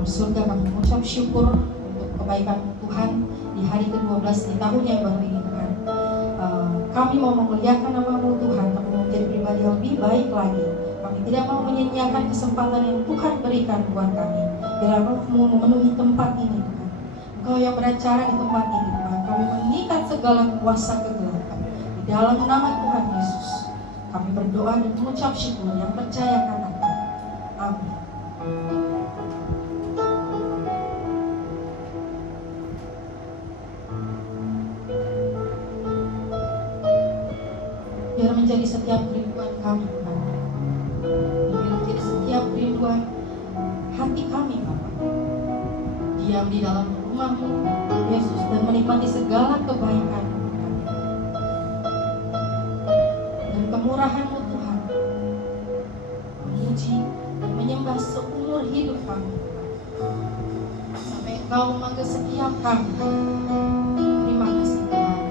dalam surga, kami mengucap syukur untuk kebaikan Tuhan di hari ke-12 di tahun yang baru ini Tuhan. Kami mau memuliakan nama-Mu Tuhan, kami mau menjadi pribadi yang lebih baik lagi. Kami tidak mau menyia-nyiakan kesempatan yang Tuhan berikan buat kami. Biarlah Roh-Mu memenuhi tempat ini Tuhan. Engkau yang beracara di tempat ini Tuhan. Kami mengikat segala kuasa kegelapan di dalam nama Tuhan Yesus. Kami berdoa dan mengucap syukur yang percaya katakan amin. Biar menjadi setiap kerinduan kami Tuhan. Biar menjadi setiap kerinduan hati kami Bapak. Diam di dalam rumah-Mu Yesus dan menikmati segala kebaikan-Mu Tuhan. Dan kemurahan-Mu Tuhan. Memuji dan menyembah seumur hidup kami sampai Engkau memanggil setiap kami. Terima kasih Tuhan.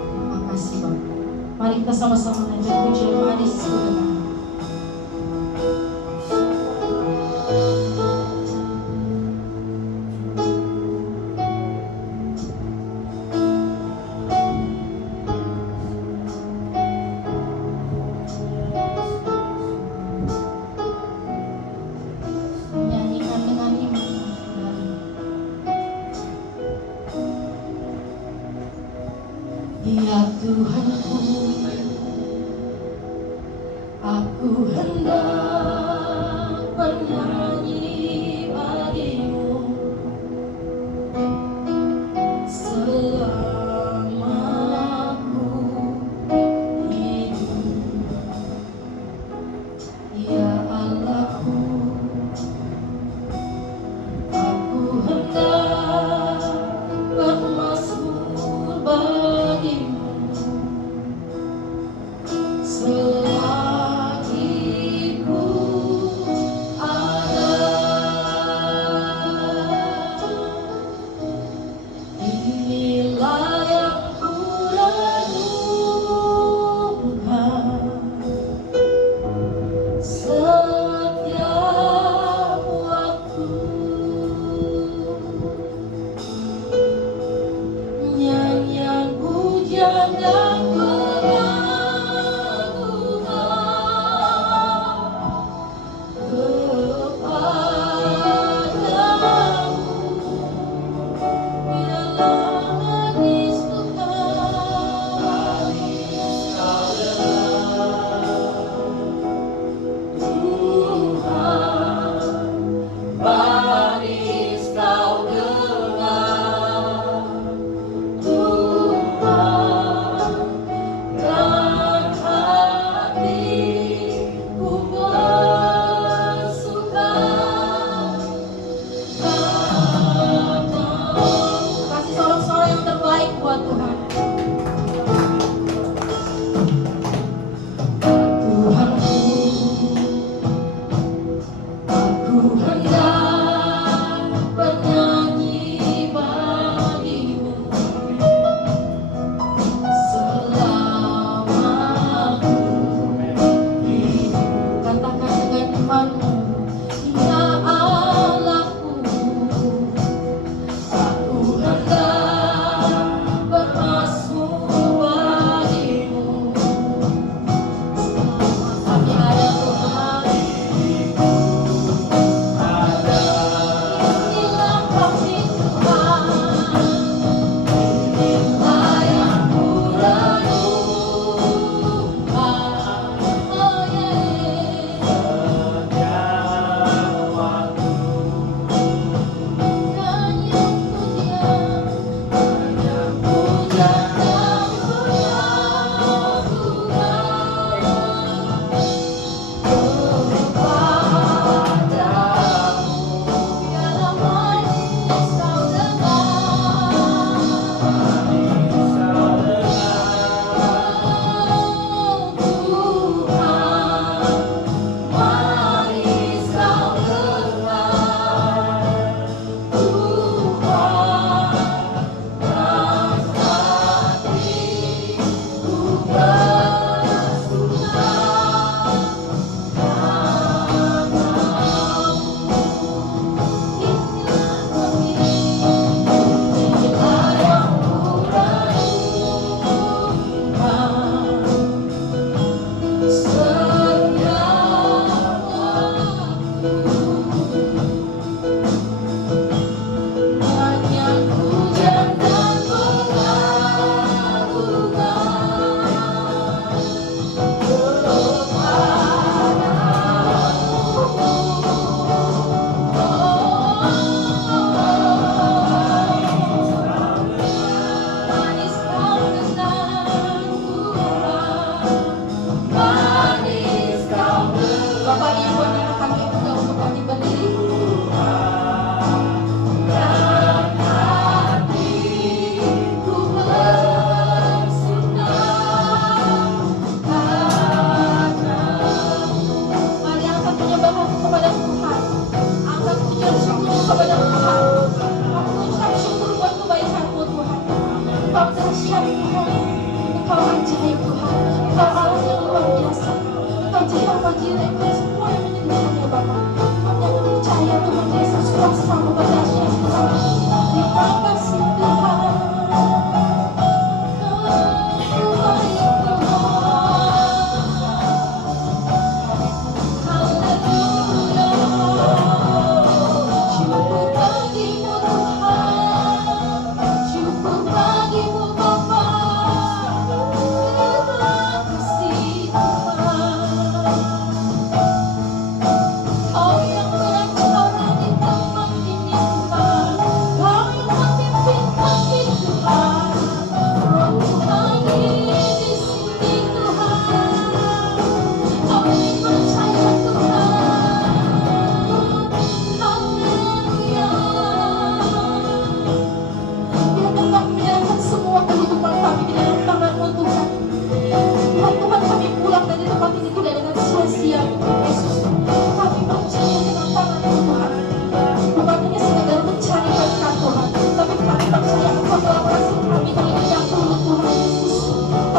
Terima kasih Bapak. Mari kita sama-sama menyanyi pujian manis kebenaran. Menyanyikan dengan iman, saudara. Ya Tuhanku, aku hendak bernyanyi bagimu selama aku hidup. Ya Allahku, aku hendak bermazmur bagimu selagi ku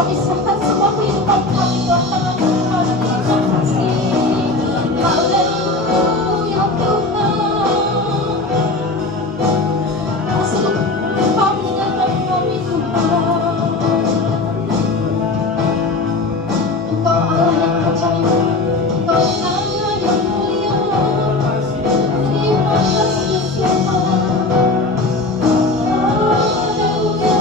kami serahkan semua kehidupan kami Tuhan tangan Tuhan. Terima kasih. Haleluya Tuhan. Masih kami dengarkan kami Tuhan. Engkau Allah yang percaya, Engkau Allah yang mulia. Terima kasih Tuhan. Haleluya.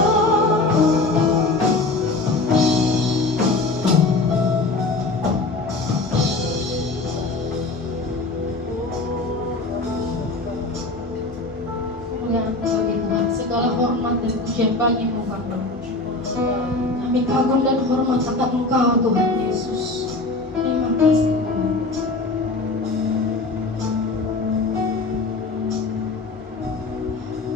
Kemuliaan bagi Tuhan, segala hormat dan pujian bagimu Bapa. Kami kagum dan hormat akan Engkau Tuhan Yesus. Terima kasih Tuhan.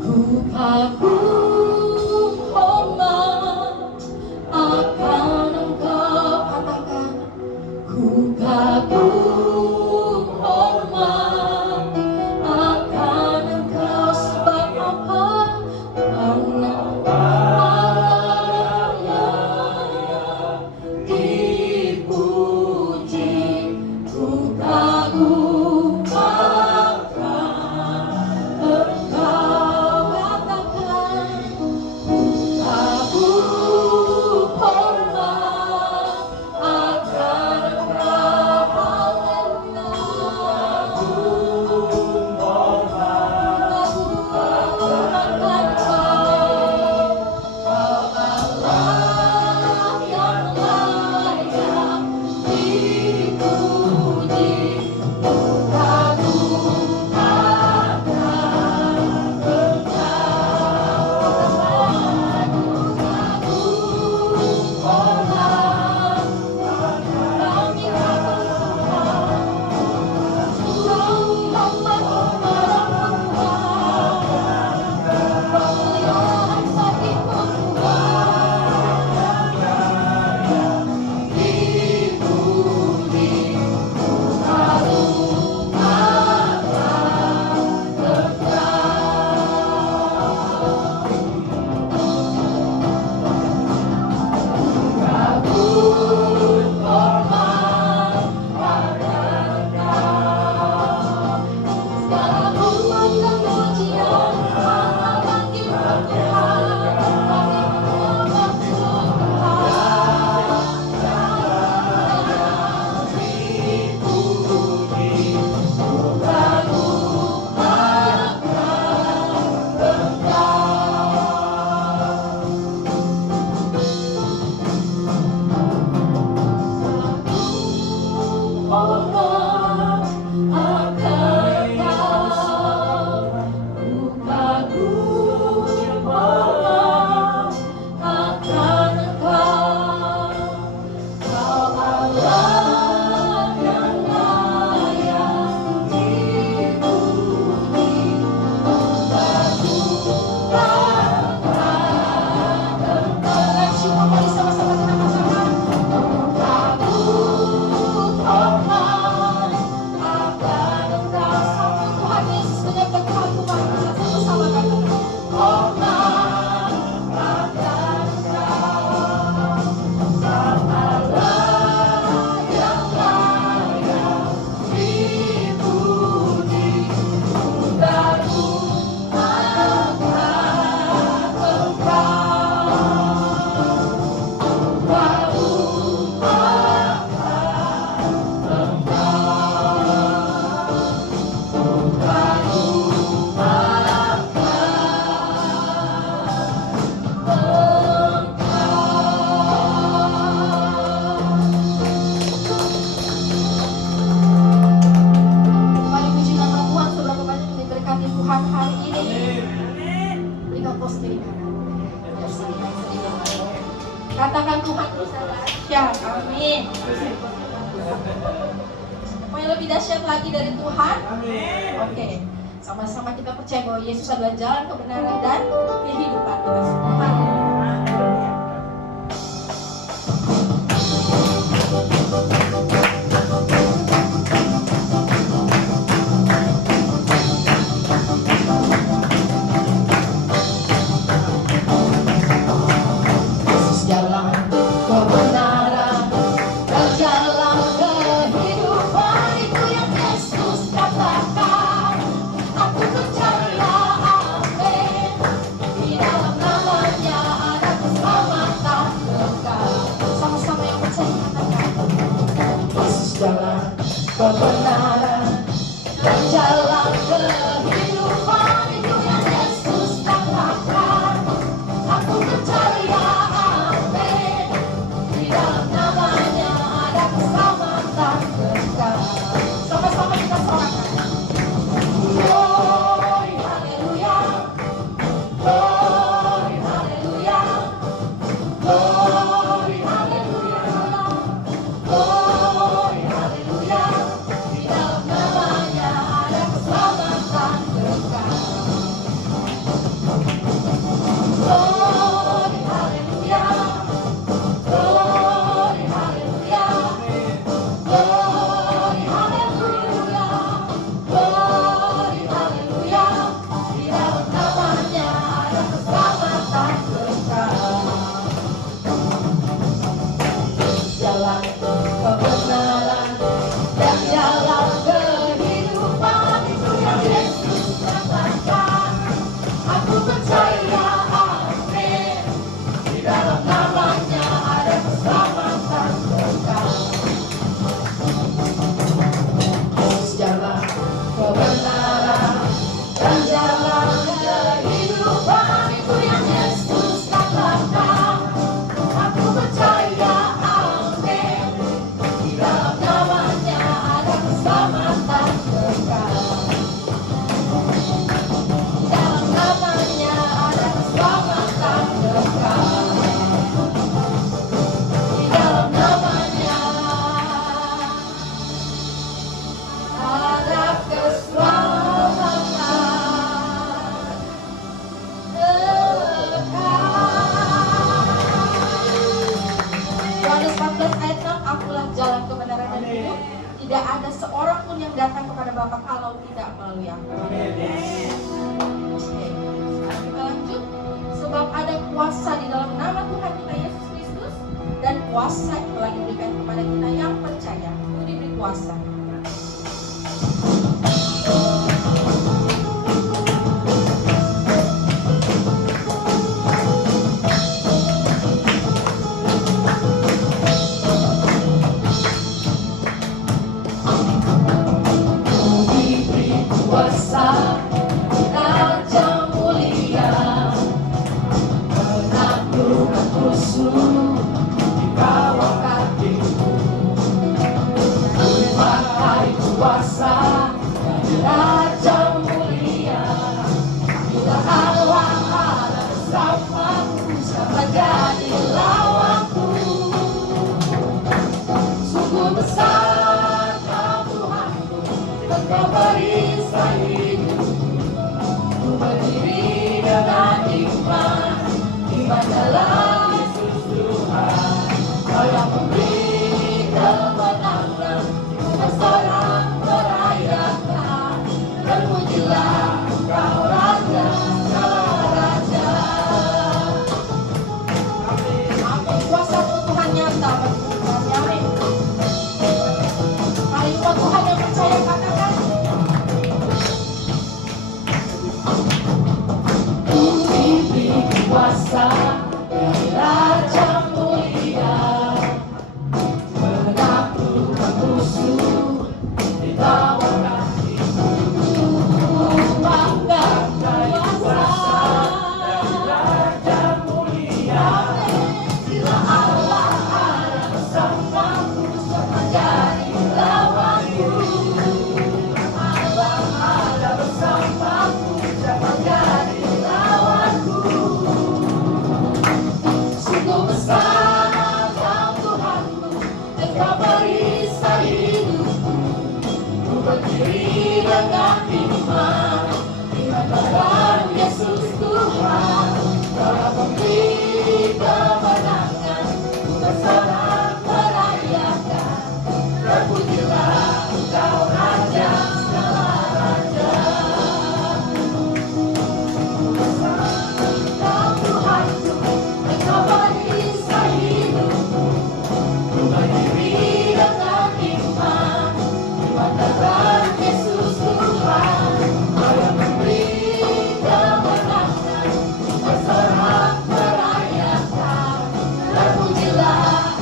Ku kagum hormat akan Engkau, katakan. Ku kagum hormat akan Engkau, sebab apa? Karena Allah yang dipuji. Ku kagum akan Engkau, katakan. Ku kagum hormat akan Engkau, haleluya. Katakan Tuhan bisa dahsyat. Amin. Mau yang lebih dahsyat lagi dari Tuhan? Oke. Sama-sama kita percaya bahwa Yesus adalah jalan kebenaran dan kehidupan kita semua. Yesus jalan kebenaran dan jalan kehidupan itu yang Yesus katakan. Aku percaya, amin. Di dalam namanya ada keselamatan kekal. Sama-sama kita sorakan. Glory, haleluya. Glory, haleluya. Glory, haleluya. Glory, haleluya. Di dalam namanya ada keselamatan kekal. Glory, haleluya. Glory, haleluya. Glory, haleluya. Glory, haleluya. Di dalam namanya ada keselamatan kekal. Jalan kebenaran dan jalan kehidupan itu yang Yesus katakan. Aku percaya, amin. Di dalam namanya ada keselamatan kekal. Yesus jalan kebenaran dan jalan kehidupan itu yang Yesus katakan. Aku percaya, amin. Di dalam namanya ada keselamatan kekal. Di dalam namanya ada keselamatan kekal. Di dalam namanya ada keselamatan kekal. Yohanes 14 ayat 6, akulah jalan kebenaran dan hidup. Tidak ada seorang pun yang datang kepada Bapa kalau tidak melalui aku. Oke, sekarang kita lanjut. Sebab ada kuasa di dalam nama Tuhan kita Yesus Kristus, dan kuasa yang telah diberikan kepada kita yang percaya. Itu diberi kuasa. Diberi kuasa, Raja mulia, menaklukkan musuh di bawah kakimu. Pakai kuasa dari Raja mulia, bila Allah ada bersamaku, siapa jadi lawanku? Sungguh besar kau Tuhanku, dan kau perisai hidupku. Ku berdiri dengan iman, iman dalam Yesus Tuhan. Kau yang memberi kemenangan, ku bersorak merayakan. Terpujilah Engkau Raja, segala raja. Amin. Kuasa Tuhan nyata bagi kita. Amin. Kalimat Tuhan yang percaya katakan. Ku diberi kuasa dari Raja mulia, menaklukkan musuh di bawah kakimu. Bangga kuasa dari Raja mulia, bila Allah ada bersamaku, siapa jadi lawanku? Allah ada bersamaku, siapa jadi lawanku? Sungguh besar kau Tuhanku, dan kau perisai hidupku. Ku berdiri dengan iman, iman dalam Yesus Tuhan. Kau yang memberi kemenangan, ku bersorak merayakan. Terpujilah Engkau Raja, segala raja. Kau Tuhanku, dan kau perisai hidupku. Ku berdiri dengan iman, iman dalam Yesus Tuhan. Kau yang memberi kemenangan, bersorak merayakan. Terpujilah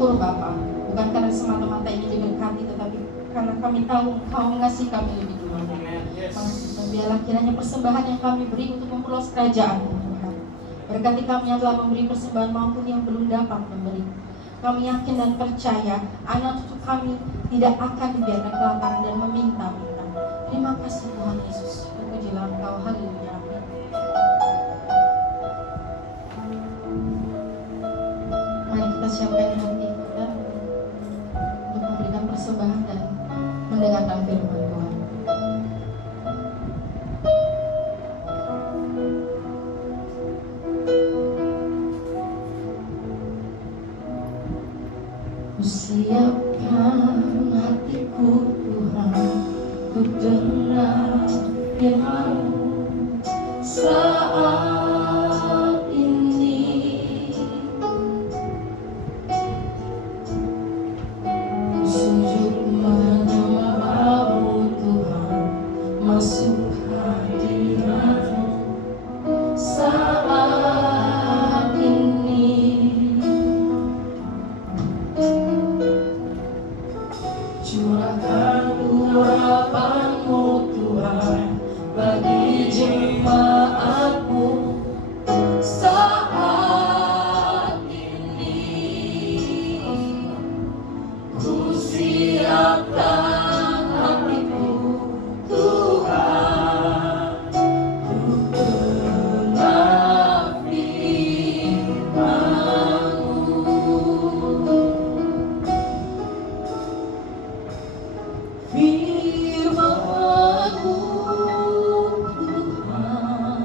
bersyukur Bapa, bukan karena semata-mata ini diberkati, tetapi karena kami tahu Engkau mengasihi kami lebih dulu. Dan biarlah kiranya persembahan yang kami beri untuk memperluas kerajaan Tuhan. Berkati kami yang telah memberi persembahan maupun yang belum dapat memberi. Kami yakin dan percaya anak cucu kami tidak akan dibiarkan kelaparan dan meminta-minta. Terima kasih Tuhan Yesus. Terpujilah Engkau. Haleluya. Mari kita siapkan hati kita untuk memberikan persembahan dan mendengarkan firman Tuhan. Kusiapkan hatiku Tuhan untuk dengar firman-Mu saat ini. Sujud menyembah-Mu Tuhan, masuk hadirat-Mu saat ini. Curahkan urapan-Mu Tuhan bagi jemaat-Mu saat ini. Ku siapkan hatiku Tuhan untuk dengar firman-Mu. Firman-Mu Tuhan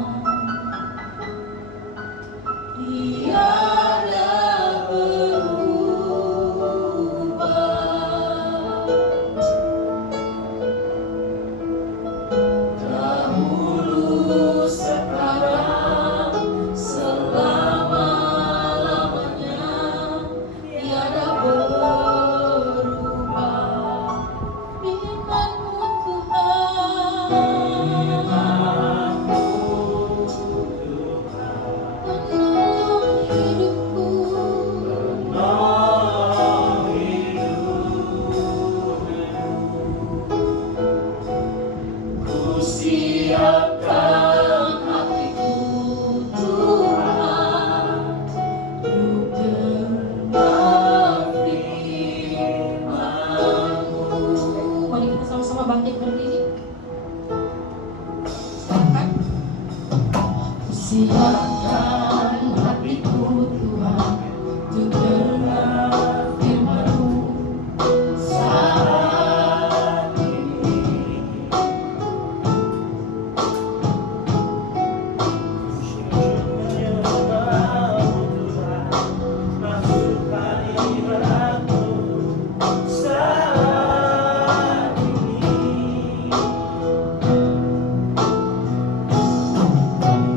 tiada berubah. Dahulu, sekarang, selama-lamanya tiada berubah. Firman-Mu Tuhan penuh hidupku. Ku siapkan hatiku Tuhan untuk dengar firman-Mu. Mari kita sama-sama bangkit berdiri. Silakan. Ku siapkan hatiku Tuhan untuk dengar firman-Mu saat ini.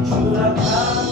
Curahkan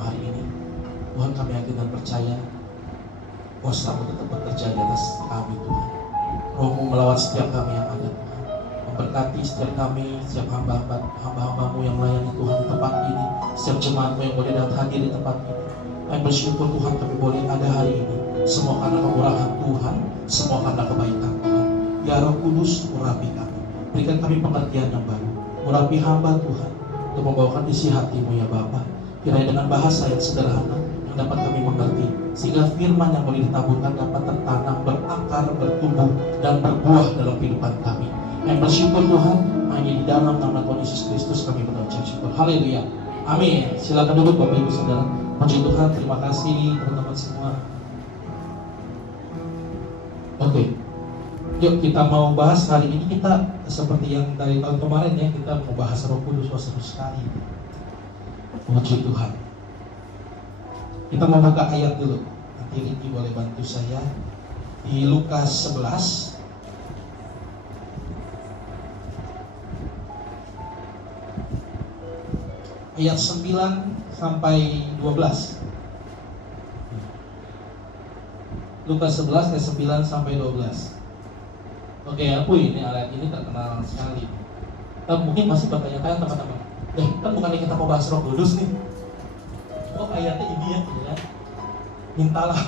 malam hari ini. Tuhan, kami yakin dan percaya kuasa-Mu tetap bekerja di atas kami Tuhan. Roh-Mu melawat setiap kami yang ada Tuhan. Memberkati setiap kami, setiap hamba-hamba-Mu yang melayani Tuhan di tempat ini, setiap jemaat-Mu yang boleh datang hadir di tempat ini. Kami bersyukur Tuhan kami boleh ada hari ini. Semua karena kemurahan Tuhan, semua karena kebaikan Tuhan. Ya Roh Kudus, urapi kami. Berikan kami pengertian yang baru. Urapi hamba Tuhan untuk membawakan isi hati-Mu ya Bapa. Kiranya dengan bahasa yang sederhana yang dapat kami mengerti, sehingga firman yang boleh ditaburkan dapat tertanam, berakar, bertumbuh, dan berbuah dalam kehidupan kami. Kami bersyukur Tuhan, hanya di dalam nama Tuhan Yesus Kristus kami mengucap syukur. Haleluya. Amin. Silakan duduk Bapak Ibu Saudara. Puji Tuhan, terima kasih teman-teman semua. Oke. Yuk kita mau bahas hari ini, kita seperti yang dari tahun kemarin ya, kita mau bahas Roh Kudus. Seru sekali. Puji Tuhan. Kita mau buka ayat dulu. Nanti Riki boleh bantu saya di Lukas 11. Ayat 9 sampai 12. Lukas 11 ayat 9 sampai 12. Oke, aku ini ayat ini terkenal sekali. Mungkin masih bertanya-tanya teman-teman. Kan bukannya kita mau bahas Roh Kudus nih. Oh, ayatnya ini ya. Mintalah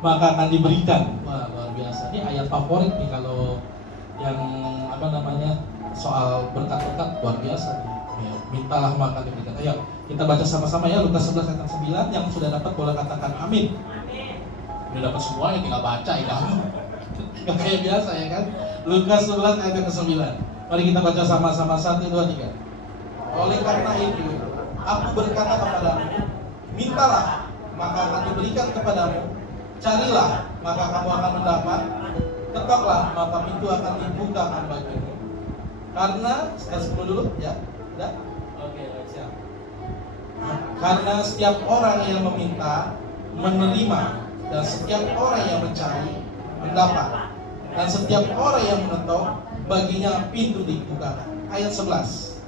maka akan diberikan. Wah, luar biasa. Ini ayat favorit nih kalau yang soal berkat-berkat, luar biasa nih. Ya, mintalah maka diberikan. Ayo, kita baca sama-sama ya Lukas 11 ayat 9. Yang sudah dapat boleh katakan amin. Udah dapat semua ya, tinggal baca ya. Gak kayak biasa ya kan. Lukas 11 ayat 9. Mari kita baca sama-sama 1, 2, 3. Oleh karena itu, aku berkata kepadamu, mintalah, maka akan diberikan kepadamu. Carilah, maka kamu akan mendapat. Ketoklah, maka pintu akan dibukakan bagimu. Karena, setelah 10 dulu, ya, udah? Oke, siap. Karena setiap orang yang meminta, menerima, dan setiap orang yang mencari, mendapat. Dan setiap orang yang mengetok, baginya pintu dibukakan. Ayat 11.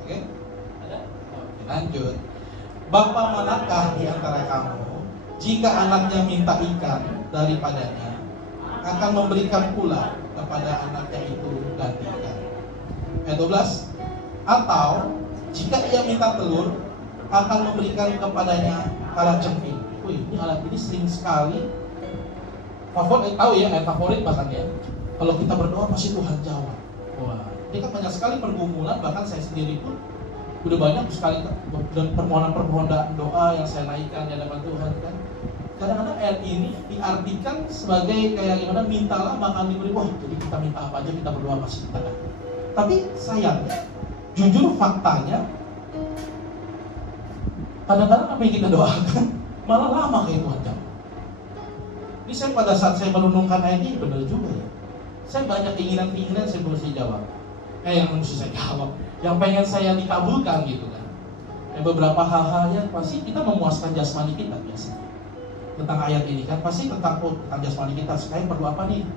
Oke? Lanjut. Bapa manakah di antara kamu, jika anaknya minta ikan daripadanya, akan memberikan pula kepada anaknya itu ganti ikan? Ayat 12. Atau jika ia minta telur, akan memberikan kepadanya kalajengking. Wih, ini alat ini sering sekali favorit, tahu ya, ayat favorit bahkan ya. Kalau kita berdoa pasti Tuhan jawab. Wah, ini kan banyak sekali pergumulan, bahkan saya sendiri pun udah banyak sekali permohonan doa yang saya naikkan di hadapan Tuhan kan. Kadang-kadang ayat ini diartikan sebagai kayak gimana, mintalah maka diberi. Wah, jadi kita minta apa aja, kita berdoa pasti kita dapat. Tapi sayangnya, jujur faktanya, kadang-kadang apa yang kita doakan malah lama kayak Tuhan jawab. Ini saya pada saat saya merenungkan ayat ini, benar juga ya. Saya banyak keinginan saya mesti jawab. Yang mesti saya jawab, yang pengen saya dikabulkan gitu kan. Beberapa hal-hal yang pasti kita memuaskan jasmani kita biasa. Tentang ayat ini kan pasti tentang jasmani kita. Sekarang perlu apa nih?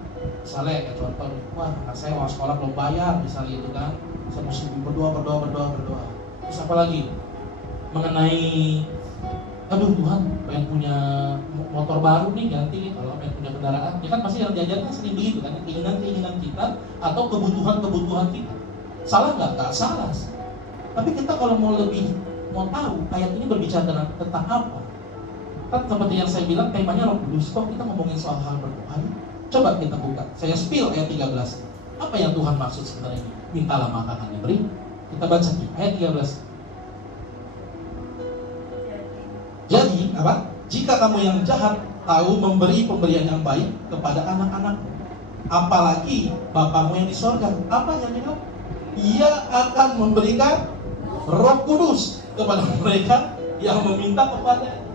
Misalnya kayak contoh, wah anak saya uang sekolah belum bayar, misalnya itu kan. Saya mesti berdoa. Terus apa lagi? Mengenai, aduh Tuhan, pengen punya motor baru nih, ganti nih, kalau pengen punya kendaraan. Ya kan pasti yang jajan kan sering begitu kan, keinginan kita atau kebutuhan kita. Salah nggak? Nggak salah. Tapi kita kalau mau tahu ayat ini berbicara tentang apa? Kan seperti yang saya bilang, temanya Roh Kudus. Kok kita ngomongin soal hal berdoa? Coba kita buka. Saya spill ayat 13. Apa yang Tuhan maksud sebenarnya ini? Mintalah maka akan diberi. Kita baca di ayat 13. Jadi apa? Jika kamu yang jahat tahu memberi pemberian yang baik kepada anak-anakmu, apalagi Bapamu yang di sorga, apa yang bilang? Ia akan memberikan Roh Kudus kepada mereka yang meminta kepada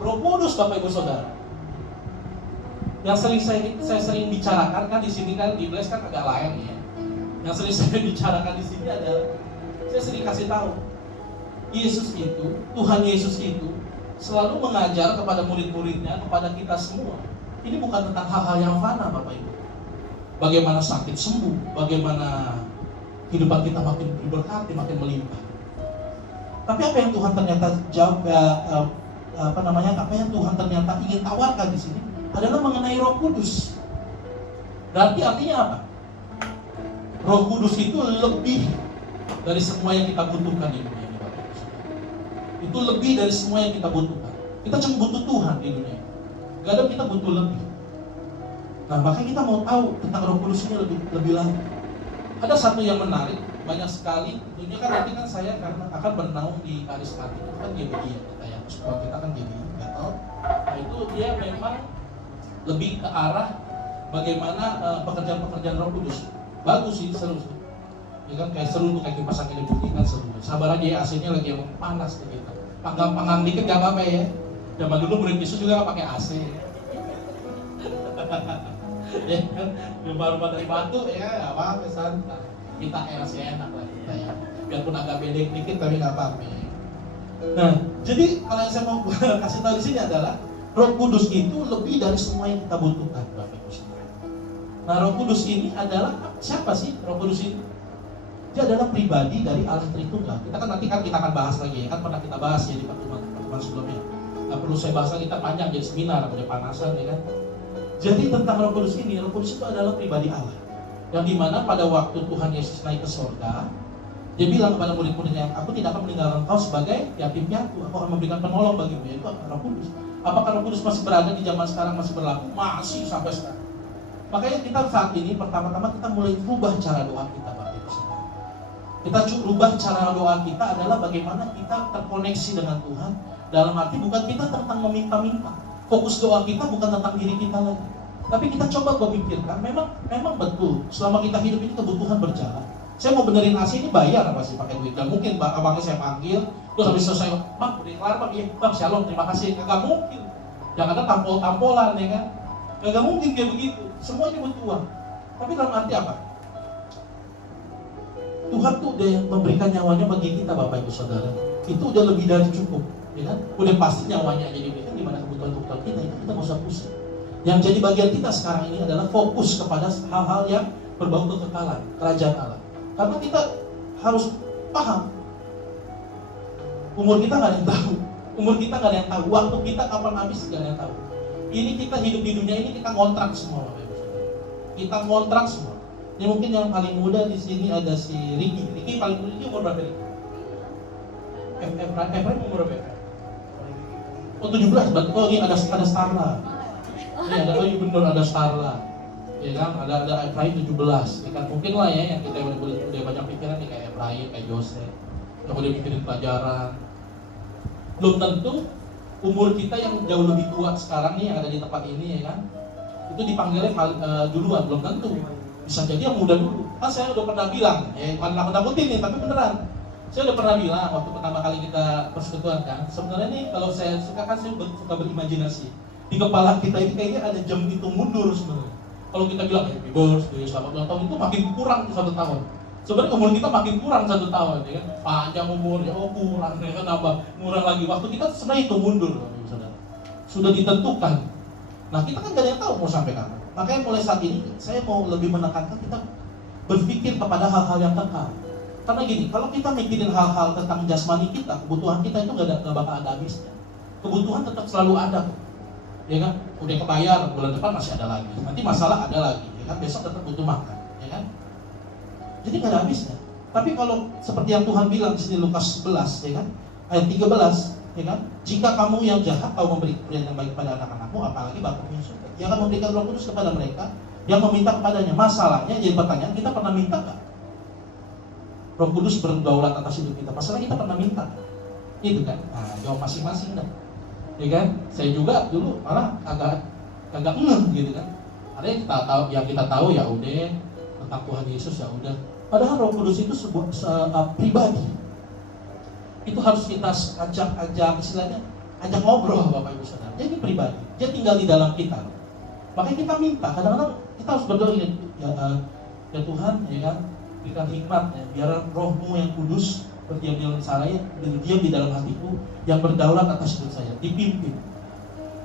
Roh Kudus, Bapak Ibu Saudara. Yang sering saya sering bicarakan kan di sini kan di Bless kan agak lain ya. Yang sering saya bicarakan di sini adalah saya sering kasih tahu Yesus itu, Tuhan Yesus itu selalu mengajar kepada murid-muridnya, kepada kita semua. Ini bukan tentang hal-hal yang fana, Bapak Ibu. Bagaimana sakit sembuh, bagaimana kehidupan kita makin diberkati, makin melimpah. Tapi apa yang Tuhan ternyata jawab, apa yang Tuhan ternyata ingin tawarkan di sini adalah mengenai Roh Kudus. Berarti artinya apa? Roh Kudus itu lebih dari semua yang kita butuhkan di dunia ini, Bapak. Itu lebih dari semua yang kita butuhkan. Kita cuma butuh Tuhan di dunia ini. Gak ada kita butuh lebih. Nah, makanya kita mau tahu tentang Roh Kudus ini lebih lagi. Ada satu yang menarik, banyak sekali. Tentunya kan nanti kan saya karena akan bernaung di karismatik itu kan GBI ya kita ya. Sekolah kita kan GBI, betul. Nah itu dia memang lebih ke arah bagaimana pekerjaan-pekerjaan Roh Kudus. Bagus sih, seru sih. Ya kan kayak seru tuh, kayak kipas angin putih kan seru. Sabar aja ya, AC-nya lagi yang panas gitu. Panggang dikit gak apa-apa ya. Zaman dulu murid Yesus juga gak pakai AC. Ya kan, rumah-rumah dari batu ya apa kesan kita masih enak lah kita ya. Biarpun agak bedek dikit tapi gak apa-apa. Ya. Nah, jadi kalau yang saya mau kasih tahu di sini adalah Roh Kudus itu lebih dari semua yang kita butuhkan, Bapak Ibu Saudara. Nah, Roh Kudus ini adalah siapa sih Roh Kudus ini? Dia adalah pribadi dari Allah Tritunggal. Kita kan nanti kita akan bahas lagi ya, kan pernah kita bahas ya di pertemuan sebelumnya. Nggak perlu saya bahas lagi, kita panjang jadi seminar, udah panasan ya kan. Jadi tentang Roh Kudus ini, Roh Kudus itu adalah pribadi Allah. Yang dimana pada waktu Tuhan Yesus naik ke surga, dia bilang kepada murid-muridnya, aku tidak akan meninggalkan kau sebagai yatim piatu, aku akan memberikan penolong bagimu, yaitu Roh Kudus. Apakah Roh Kudus masih berada di zaman sekarang, masih berlaku? Masih sampai sekarang. Makanya kita saat ini pertama-tama kita mulai rubah cara doa kita, Bapak Ibu Saudara. Kita rubah cara doa kita adalah bagaimana kita terkoneksi dengan Tuhan. Dalam arti bukan kita tentang meminta-minta. Fokus doa kita bukan tentang diri kita lagi. Tapi kita coba memikirkan, memang betul selama kita hidup ini kebutuhan berjalan. Saya mau benerin AC ini bayar apa sih pakai duit? Gak mungkin abangnya saya panggil, terus habis selesai, Bang, udah kelar Bang, iya Bang, shalom, terima kasih. Gak mungkin. Yang ada tampol-tampolan ya kan. Gak mungkin kayak begitu. Semuanya butuh uang. Tapi dalam arti apa? Tuhan tuh udah memberikan nyawanya bagi kita, Bapak Ibu Saudara. Itu udah lebih dari cukup, ya kan? Udah pasti nyawanya jadi diberikan di mana kebutuhan-kebutuhan kita, itu kita nggak usah pusing. Yang jadi bagian kita sekarang ini adalah fokus kepada hal-hal yang berbau kekekalan, kerajaan Allah. Karena kita harus paham, umur kita nggak ada yang tahu, waktu kita kapan habis nggak ada yang tahu. Ini kita hidup di dunia ini kita ngontrak semua, Bapak Ibu Saudara. Kita ngontrak semua. Ini mungkin yang paling muda di sini ada si Ricky. Ricky paling muda, umur berapa Ricky? Efraim umur berapa? Oh 17, berarti oh ini ada Starla. Ini ada, oh iya bener ada Starla. Ya kan, ada Efraim 17. Ya kan, mungkin lah ya yang kita udah banyak pikiran nih kayak Efraim, kayak Jose. Yang udah mikirin pelajaran. Belum tentu umur kita yang jauh lebih tua sekarang nih yang ada di tempat ini ya kan, itu dipanggilnya duluan, belum tentu. Bisa jadi yang muda dulu. Kan saya udah pernah bilang, ya bukan nakut-nakutin nih, tapi beneran. Saya udah pernah bilang waktu pertama kali kita persekutuan kan, sebenarnya nih kalau saya suka kan saya suka berimajinasi. Di kepala kita ini kayaknya ada jam hitung mundur sebenarnya. Kalau kita bilang happy birthday, selamat ulang tahun, itu makin kurang 1 tahun. Sebenarnya umur kita makin kurang 1 tahun, ya kan? Panjang umurnya, oh kurang, ya kan nambah, murah lagi. Waktu kita sebenarnya itu mundur, saudara. Sudah ditentukan. Nah kita kan gak ada yang tahu mau sampai kapan. Makanya mulai saat ini saya mau lebih menekankan kita berpikir kepada hal-hal yang kekal. Karena gini, kalau kita mikirin hal-hal tentang jasmani kita, kebutuhan kita itu gak bakal ada habisnya. Kebutuhan tetap selalu ada, ya kan? Udah kebayar, bulan depan masih ada lagi. Nanti masalah ada lagi, ya kan? Besok tetap butuh makan, ya kan? Jadi gak ada habisnya. Tapi kalau seperti yang Tuhan bilang di sini Lukas 11, ya kan? Ayat 13, ya kan? Jika kamu yang jahat tahu memberi pemberian yang baik kepada anak-anakmu, apalagi Bapa yang surga, yang akan memberikan Roh Kudus kepada mereka yang meminta kepadanya. Masalahnya jadi pertanyaan, kita pernah minta gak? Roh Kudus berdaulat atas hidup kita. Masalahnya kita pernah minta, itu kan? Nah, jawab masing-masing dah, ya kan? Saya juga dulu malah agak gitu kan? Ada yang kita tahu ya udah tentang Tuhan Yesus ya udah. Padahal Roh Kudus itu sebuah pribadi. Itu harus kita ajak istilahnya, ajak ngobrol Bapak Ibu Saudara. Jadi pribadi, dia tinggal di dalam kita. Makanya kita minta, kadang-kadang kita harus berdoa ya Tuhan, ya kan, berikan hikmat ya, biar Roh-Mu yang kudus berdiam di dalam saya, berdiam di dalam hatiku, yang berdaulat atas hidup saya, dipimpin.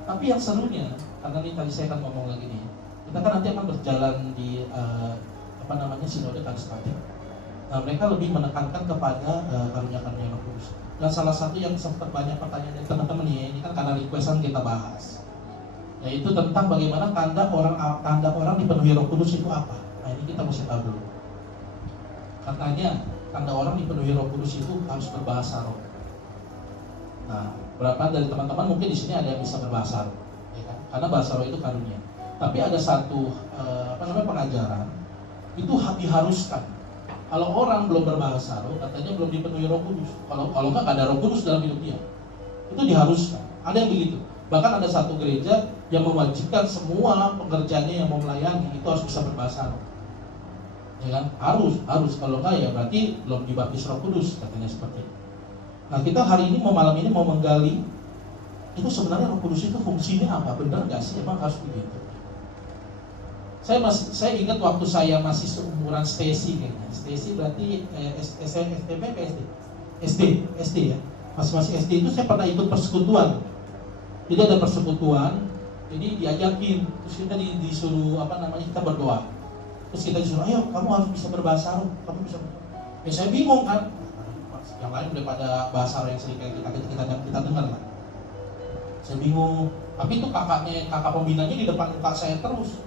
Tapi yang serunya, karena ini tadi saya akan ngomong lagi nih, kita kan nanti akan berjalan di sinode karismatik. Nah, mereka lebih menekankan kepada karunia-karunia Roh Kudus. Dan salah satu yang sempat banyak pertanyaan dari teman-teman ini kan karena requestan kita bahas, yaitu tentang bagaimana tanda orang dipenuhi Roh Kudus itu apa. Nah, ini kita mesti tahu dulu. Katanya tanda orang dipenuhi Roh Kudus itu harus berbahasa roh. Nah, berapa dari teman-teman mungkin di sini ada yang bisa berbahasa roh, ya kan? Karena bahasa roh itu karunia. Tapi ada satu pengajaran itu diharuskan. Kalau orang belum berbahasa roh, katanya belum dipenuhi Roh Kudus. Kalau nggak ada Roh Kudus dalam hidup dia, itu diharuskan. Ada yang begitu. Bahkan ada satu gereja yang mewajibkan semua pekerjaannya yang mau melayani itu harus bisa berbahasa roh. Ya kan? Harus. Kalau nggak ya berarti belum dibaptis Roh Kudus, katanya seperti itu. Nah, kita hari ini malam ini mau menggali itu sebenarnya Roh Kudus itu fungsinya apa? Benar nggak sih? Emang harus begitu? Saya ingat waktu saya masih seumuran Stacy kayaknya. Stacy berarti STP ke SD ya. Masih SD itu saya pernah ikut persekutuan. Jadi ada persekutuan, jadi diajakin, terus kita disuruh kita berdoa. Terus kita disuruh, ayo kamu harus bisa berbahasa roh, kamu bisa. Ya saya bingung kan. Yang lain daripada bahasa roh yang sering kita dengar lah. Saya bingung. Tapi itu kakak pembinanya di depan muka saya terus.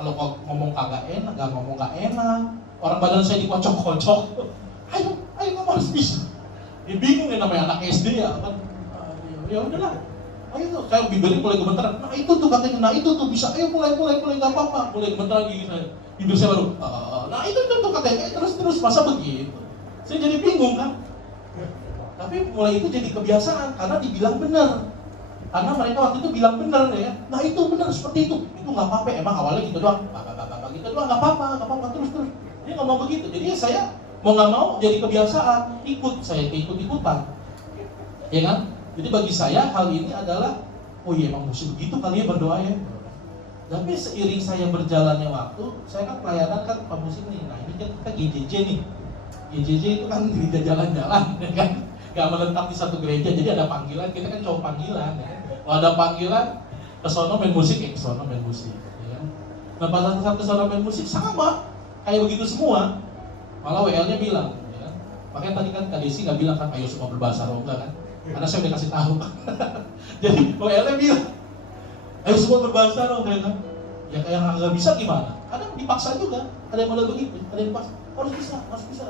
Kalau ngomong kagak enak, nggak enak. Orang badan saya dikocok-kocok. Ayo kamu harus bisa. Dia bingung ya namanya anak SD ya kan. Ya udahlah. Ayo tuh, saya bibirnya mulai gemeteran. Nah itu tuh katanya, nah itu tuh bisa. Ayo mulai nggak apa-apa. Mulai gemeteran gigi saya. Bibir saya baru. Nah itu tuh katanya terus masa begitu. Saya jadi bingung kan. Tapi mulai itu jadi kebiasaan karena dibilang benar. Karena mereka waktu itu bilang benar ya. Nah itu benar seperti itu. Itu nggak apa-apa. Emang awalnya gitu doang. Gitu doang nggak apa-apa. Terus. Dia ngomong begitu. Jadi saya mau nggak mau jadi kebiasaan. Saya ikut-ikutan. Ya kan? Jadi bagi saya hal ini adalah, oh iya emang mesti begitu kali ya berdoa ya. Tapi seiring saya berjalannya waktu, saya kan pelayanan kan pemusik nih. Nah ini kan kita GJJ nih. GJJ itu kan gereja jalan-jalan, ya kan? Gak menetap di satu gereja. Jadi ada panggilan. Kita kan cowok panggilan. Ya. Kalau ada panggilan, kesono main musik, kesono main musik. Ya. Nah pada saat kesono main musik sama, kayak begitu semua. Malah WL-nya bilang, ya. Makanya tadi kan Kak Desi nggak bilang kan, ayo semua berbahasa roh enggak kan? Karena saya udah kasih tahu. Jadi WL-nya bilang, ayo semua berbahasa roh kan? Ya kayak nggak bisa gimana? Kadang dipaksa juga, ada yang model begitu, ada yang dipaksa. Harus bisa.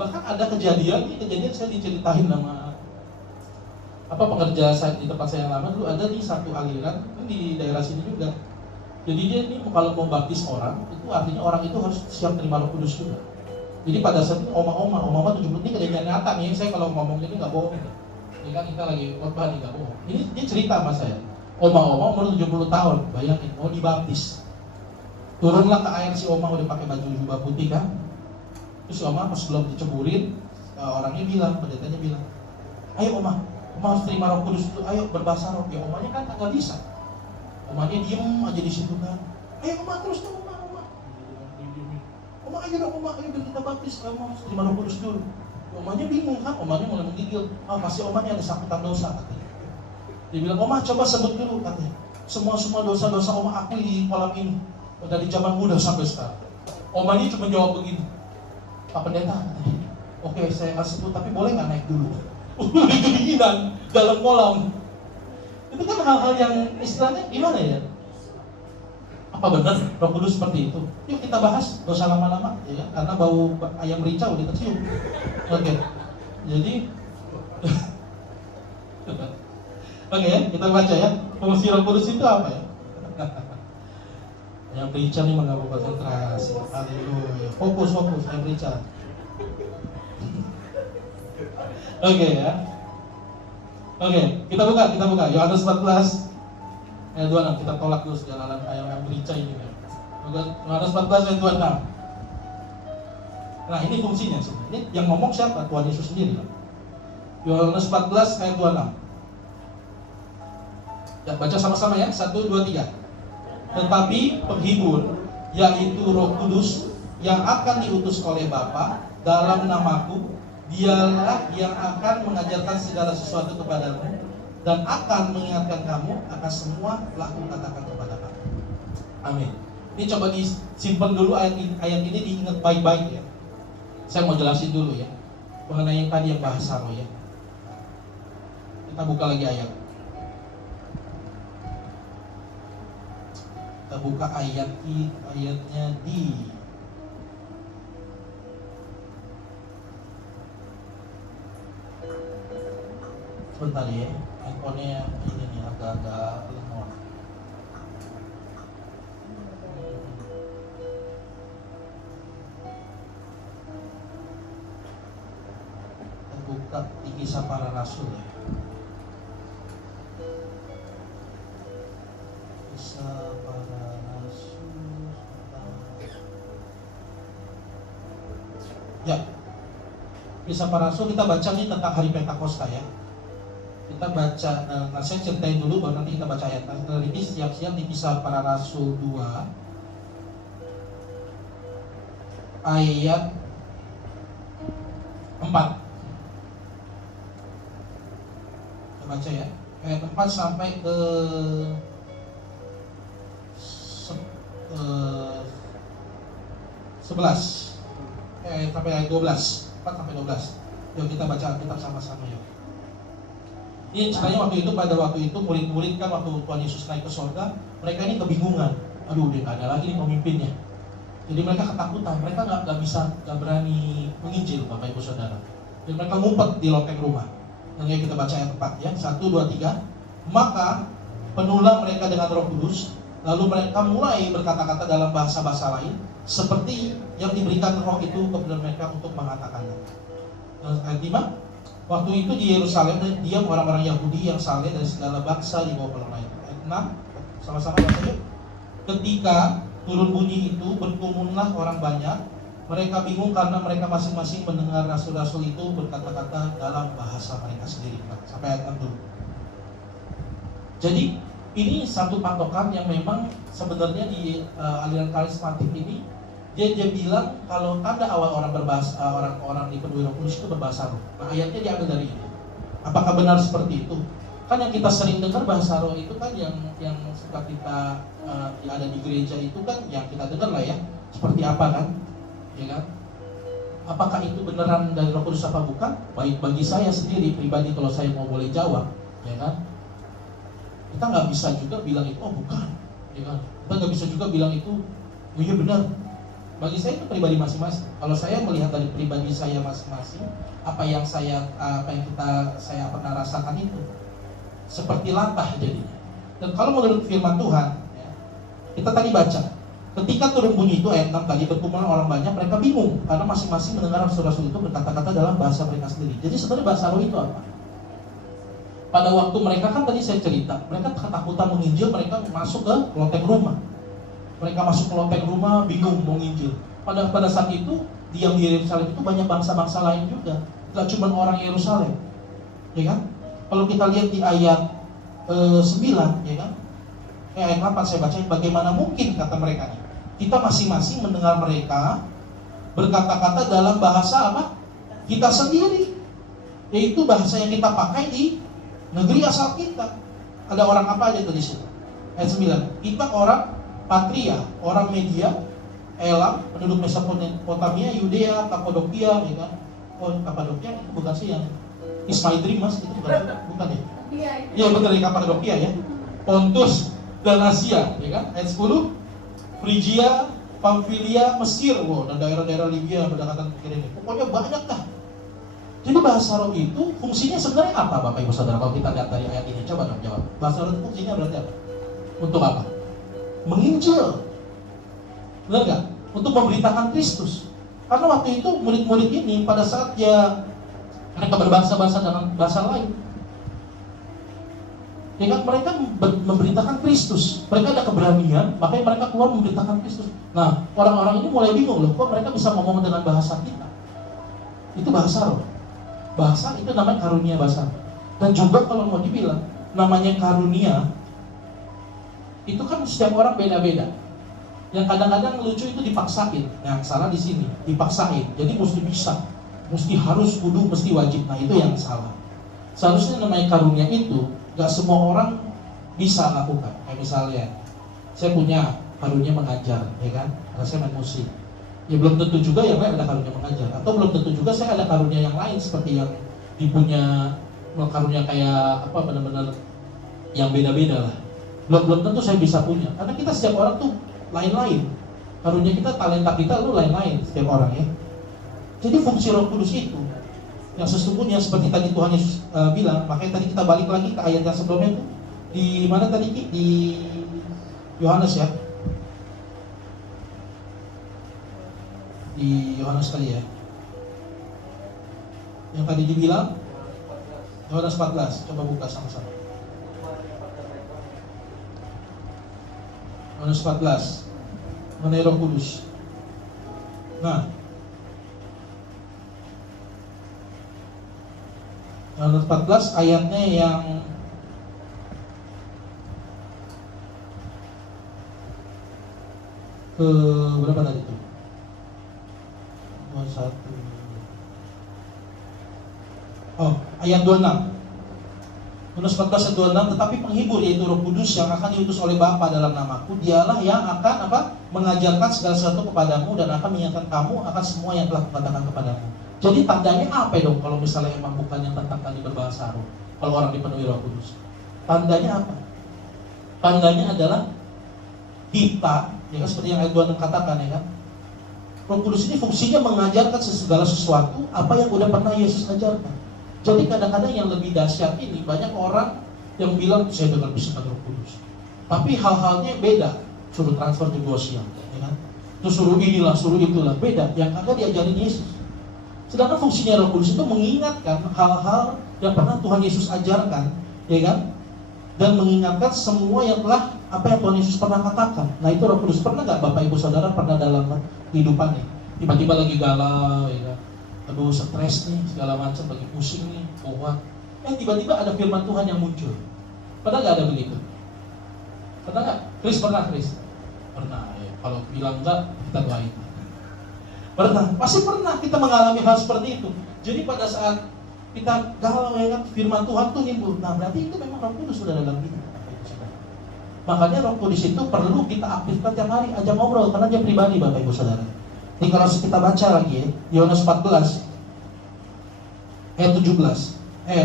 Bahkan ada kejadian saya diceritain sama pengerja saya di tempat saya yang lama dulu, ada di satu aliran di daerah sini juga. Jadi dia ini kalau mau baptis orang itu artinya orang itu harus siap terima Roh Kudus juga. Jadi pada saat itu oma 70 ini kejadian nyata nih, saya kalau ngomong ini nggak bohong. Ini kan kita lagi khotbah nih, nggak bohong. Ini dia cerita sama saya. Oma umur 70 tahun, bayangin mau dibaptis. Turunlah ke air, si oma udah pakai baju jubah putih kan. Terus oma pas belum diceburin, orangnya bilang, pendetanya bilang, ayo oma harus terima Roh Kudus itu, ayo berbahasa roh. Ya omanya kan nggak bisa. Omanya diem aja di situ kan. Ayo oma terus dong oma. Oma ayo dong oma, ayo kita baptis, kamu harus terima Roh Kudus dulu. Omanya bingung kan, omanya mulai menggigil. Pasti omanya ada sakitan dosa katanya. Dia bilang, oma coba sebut dulu katanya. Semua dosa-dosa oma akui di kolam ini. Dari zaman muda sampai sekarang. Omanya cuma jawab begini, Pak Pendeta, oke saya kasih sebut, tapi boleh nggak naik dulu? Udah kedinginan dalam kolam. Itu kan hal-hal yang istilahnya gimana ya? Apa benar Roh Kudus seperti itu? Yuk kita bahas, gak usah lama-lama ya, karena bau ayam rica udah tercium. Oke. Jadi oke, kita baca ya. Fungsi Roh Kudus itu apa ya? Ayam rica nih mengganggu konsentrasi. Haleluya. Fokus ayam rica. Oke ya. Oke, kita buka. Yohanes 14 ayat 26. Kita tolak dulu segala ayam rica ini. Yohanes 14 ayat 26. Nah, ini fungsinya sebenarnya. Yang ngomong siapa? Tuhan Yesus sendiri. Yohanes 14 ayat 26. Ya, baca sama-sama ya. 1, 2, 3. Tetapi penghibur, yaitu Roh Kudus yang akan diutus oleh Bapa dalam namaku, dialah yang akan mengajarkan segala sesuatu kepadamu dan akan mengingatkan kamu akan semua telah kukatakan kepada kamu. Amin. Ini coba disimpan dulu ayat ini diingat baik-baik ya. Saya mau jelasin dulu ya mengenai yang tadi yang bahasa roh ya. Kita buka lagi ayat. Kita buka ayatnya di sebentar ya. Handphonenya ini nih agak-agak lemot. Buka di Kisah Para Rasul ya. Kisah Para Rasul. Ya. Kisah Para Rasul kita baca nih tentang hari Pentakosta ya. Kita baca, nah saya ceritain dulu baru nanti kita baca ayat. Dari siap-siap di Kisah Para Rasul 2 ayat 4. Baca ya, ayat 4 sampai ke 11, sampai ayat 12, 4 sampai 12. Yuk kita baca Alkitab sama-sama yuk. Ini ceritanya pada waktu itu murid-murid kan waktu Tuhan Yesus naik ke surga, mereka ini kebingungan. Aduh, dia nggak ada lagi nih pemimpinnya. Jadi mereka ketakutan, mereka nggak berani menginjil Bapak Ibu Saudara. Jadi mereka ngumpet di loteng rumah. Yang kita baca ayat 4 ya, 1, 2, 3. Maka penuhlah mereka dengan Roh Kudus, lalu mereka mulai berkata-kata dalam bahasa-bahasa lain, seperti yang diberikan Roh itu kepada mereka untuk mengatakannya. Ayat 5. Waktu itu di Yerusalem dan diam orang-orang Yahudi yang saleh dari segala bangsa di bawah kolong langit. Ayat 6. Sama-sama baca yuk. Ketika turun bunyi itu, berkerumunlah orang banyak. Mereka bingung karena mereka masing-masing mendengar rasul-rasul itu berkata-kata dalam bahasa mereka sendiri. Sampai ayat 6 dulu. Jadi ini satu patokan yang memang sebenarnya di aliran karismatik ini dia bilang kalau tanda awal orang berbahasa, orang-orang dipenuhi Roh Kudus itu berbahasa roh. Nah ayatnya diambil dari ini. Apakah benar seperti itu? Kan yang kita sering dengar bahasa roh itu kan yang suka kita ada di gereja itu kan yang kita dengar lah ya. Seperti apa kan? Ya kan? Apakah itu beneran dari Roh Kudus apa bukan? Baik bagi saya sendiri pribadi kalau saya mau boleh jawab, ya kan? Kita nggak bisa juga bilang itu oh bukan, ya kan? Kita nggak bisa juga bilang itu oh iya benar. Bagi saya itu pribadi masing-masing. Kalau saya melihat dari pribadi saya masing-masing, apa yang saya pernah rasakan itu seperti latah jadinya. Dan kalau menurut firman Tuhan, ya, kita tadi baca. Ketika turun bunyi itu ayat 6 tadi berkumpul orang banyak, mereka bingung karena masing-masing mendengar rasul-rasul itu berkata-kata dalam bahasa mereka sendiri. Jadi sebenarnya bahasa roh itu apa? Pada waktu mereka kan tadi saya cerita, mereka ketakutan menginjil, mereka masuk ke loteng rumah. Mereka masuk ke loteng rumah bingung mau nginjil. Pada saat itu diam di Yerusalem itu banyak bangsa-bangsa lain juga. Tidak cuma orang Yerusalem, ya kan? Kalau kita lihat di ayat 9, ya kan? Ayat 8 saya bacain, bagaimana mungkin kata mereka nih, kita masing-masing mendengar mereka berkata-kata dalam bahasa apa? Kita sendiri, yaitu bahasa yang kita pakai di negeri asal kita. Ada orang apa aja tuh di situ? Ayat 9, kita orang Patria, orang Media, Elam, penduduk Mesopotamia, Yudea, Kapadokia, ya kan? Oh, Kapadokia itu bukan sih yang Ismail Drimas itu bukan ya? Iya betul di Kapadokia ya. Pontus dan Asia, ya kan? Ayat 10, Frigia, Pamfilia, Mesir, dan daerah-daerah Libya berdekatan ke ini. Pokoknya banyak dah. Jadi bahasa roh itu fungsinya sebenarnya apa, Bapak Ibu Saudara? Kalau kita lihat dari ayat ini, coba dong jawab. Bahasa roh itu fungsinya berarti apa? Untuk apa? Menginjil. Benar nggak? Untuk memberitakan Kristus. Karena waktu itu murid-murid ini pada saat mereka berbahasa-bahasa dengan bahasa lain, ya kan, mereka memberitakan Kristus. Mereka ada keberanian, makanya mereka keluar memberitakan Kristus. Nah, orang-orang ini mulai bingung loh, kok mereka bisa ngomong dengan bahasa kita? Itu bahasa roh. Bahasa itu namanya karunia bahasa. Dan juga kalau mau dibilang, namanya karunia, itu kan setiap orang beda-beda. Yang kadang-kadang lucu itu dipaksain. Yang salah di sini, dipaksain. Jadi mesti bisa, mesti harus, kudu, mesti wajib. Nah itu yang salah. Seharusnya namanya karunia itu gak semua orang bisa lakukan. Kayak misalnya, saya punya karunia mengajar, ya kan? Karena saya main musik. Ya belum tentu juga yang lain ada karunia mengajar, atau belum tentu juga saya ada karunia yang lain seperti yang dipunya karunia kayak apa, benar-benar yang beda-beda lah. Belum tentu saya bisa punya, karena kita setiap orang tuh lain-lain. Karunia kita, talenta kita lu lain-lain setiap orang ya. Jadi fungsi Roh Kudus itu yang sesungguhnya seperti tadi Tuhan Yesus bilang, makanya tadi kita balik lagi ke ayat yang sebelumnya itu di mana tadi, di Yohanes ya. Di Yohanes tadi ya, yang tadi dibilang Yohanes 14, coba buka sama-sama. Yohanes 14 mengenai Roh Kudus. Nah, Yohanes 14 ayatnya yang ke berapa tadi itu? 21. Oh, ayat 26. Yohanes 14 ayat 26, tetapi penghibur yaitu Roh Kudus yang akan diutus oleh Bapa dalam namaku, dialah yang akan mengajarkan segala sesuatu kepadamu dan akan mengingatkan kamu akan semua yang telah kukatakan kepadamu. Jadi tandanya apa dong kalau misalnya emang bukan yang tentang tadi berbahasa roh, kalau orang dipenuhi Roh Kudus? Tandanya apa? Tandanya adalah kita, ya kan, seperti yang ayat 26 katakan ya kan, Roh Kudus ini fungsinya mengajarkan segala sesuatu apa yang udah pernah Yesus ajarkan. Jadi kadang-kadang yang lebih dahsyat ini, banyak orang yang bilang saya dengar bisikan Roh Kudus, tapi hal-halnya beda. Suruh transfer di Gosian, ya kan? Terus suruh inilah, suruh itulah, beda. Yang kagak diajarin Yesus. Sedangkan fungsinya Roh Kudus itu mengingatkan hal-hal yang pernah Tuhan Yesus ajarkan, ya kan? Dan mengingatkan semua yang telah apa yang Tuhan Yesus pernah katakan. Nah itu Roh Kudus. Pernah nggak Bapak Ibu Saudara pernah dalam kehidupannya tiba-tiba lagi galau, ya kan? Aduh stres nih, segala macam, lagi pusing nih, kuat. Tiba-tiba ada firman Tuhan yang muncul. Pernah nggak ada begitu? Pernah nggak? Chris pernah, Chris? Pernah. Ya. Kalau bilang enggak, kita doain. Pernah, pasti pernah kita mengalami hal seperti itu. Jadi pada saat kita galau ya kan, firman Tuhan tuh timbul. Nah berarti itu memang Roh Kudus sudah dalam kita. Makanya Roh Kudus itu perlu kita aktifkan tiap hari, ajak ngobrol, karena dia pribadi Bapak Ibu Saudara. Ini kalau kita baca lagi ya, Yohanes 14 ayat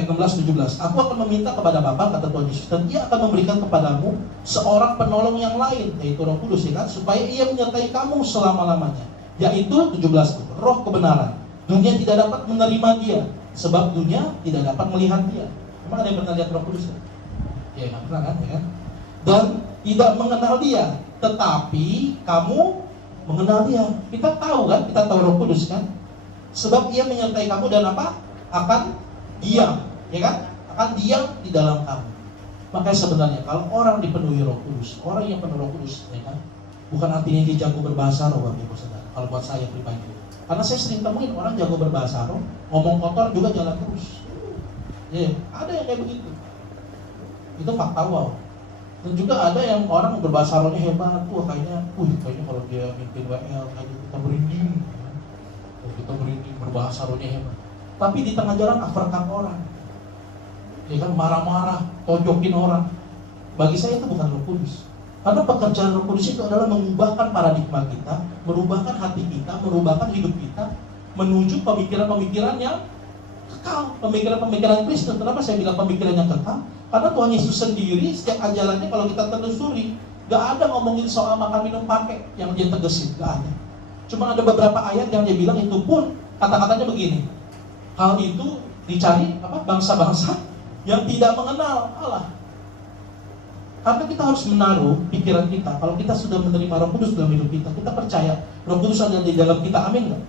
16-17. Aku akan meminta kepada Bapa, kata Tuhan Yesus, dan Ia akan memberikan kepadamu seorang penolong yang lain, yaitu Roh Kudus, ya kan, supaya Ia menyertai kamu selama-lamanya. Yaitu 17, Roh kebenaran. Dunia tidak dapat menerima Dia, sebab dunia tidak dapat melihat Dia. Memang ada yang pernah lihat Roh Kudus? Ya, nggak pernah kan? Ya? Dan tidak mengenal Dia, tetapi kamu mengenal Dia. Kita tahu kan? Kita tahu Roh Kudus kan? Sebab Ia menyertai kamu dan apa? Akan diam, ya kan? Akan diam di dalam kamu. Makanya sebenarnya kalau orang dipenuhi Roh Kudus, orang yang penuh Roh Kudus, ya kan? Bukan artinya dia jago berbahasa roh, Bapak Ibu Saudara. Kalau buat saya pribadi, karena saya sering temuin orang jago berbahasa roh, ngomong kotor juga jalan terus. Ya, ada yang kayak begitu. Itu fakta wow. Dan juga ada yang orang berbahasa rohnya hebat, kayaknya kalau dia mimpin WL kayaknya kita merinding. Kita merinding, berbahasa rohnya hebat. Tapi di tengah jalan overcome orang, ya kan, marah-marah, tojokin orang. Bagi saya itu bukan Roh Kudus. Karena pekerjaan Roh Kudus itu adalah mengubahkan paradigma kita, merubahkan hati kita, merubahkan hidup kita, menuju pemikiran-pemikiran yang kekal, pemikiran-pemikiran Kristen. Kenapa saya bilang pemikiran yang kekal? Karena Tuhan Yesus sendiri setiap ajarannya kalau kita telusuri, gak ada ngomongin soal makan minum pakai yang dia tegesin, gak ada. Cuma ada beberapa ayat yang dia bilang itu pun kata-katanya begini. Hal itu dicari bangsa-bangsa yang tidak mengenal Allah. Karena kita harus menaruh pikiran kita, kalau kita sudah menerima Roh Kudus dalam hidup kita, kita percaya Roh Kudus ada di dalam kita, amin nggak?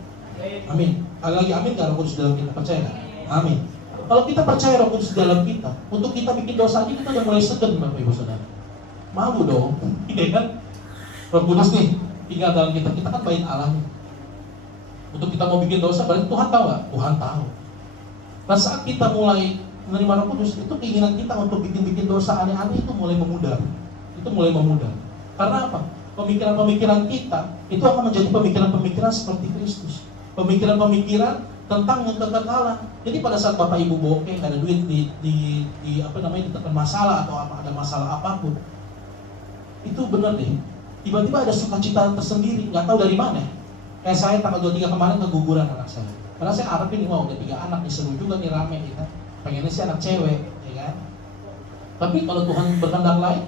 Amin. Lagi amin nggak Roh Kudus dalam kita? Percaya nggak? Amin. Kalau kita percaya Roh Kudus dalam kita, untuk kita bikin dosa aja kita udah mulai segan, Bapak Ibu Saudara. Malu dong, ya kan? Roh Kudus nih tinggal dalam kita, kita kan bait Allah. Untuk kita mau bikin dosa, berarti Tuhan tahu nggak? Tuhan tahu. Nah saat kita mulai menerima Roh Kudus, itu keinginan kita untuk bikin dosa aneh-aneh itu mulai memudar. Itu mulai memudar. Karena apa? Pemikiran-pemikiran kita itu akan menjadi pemikiran-pemikiran seperti Kristus. Pemikiran-pemikiran tentang kekekalan. Jadi pada saat Bapak Ibu bokeh, ada duit di ditekan masalah atau ada masalah apapun, itu benar deh. Tiba-tiba ada sukacita tersendiri, nggak tahu dari mana. Kayak saya tanggal 23 kemarin keguguran anak saya. Karena saya harapin nih, udah 3 anak nih, seru juga nih, rame ya kan. Pengennya sih anak cewek, ya kan. Tapi kalau Tuhan berkehendak lain,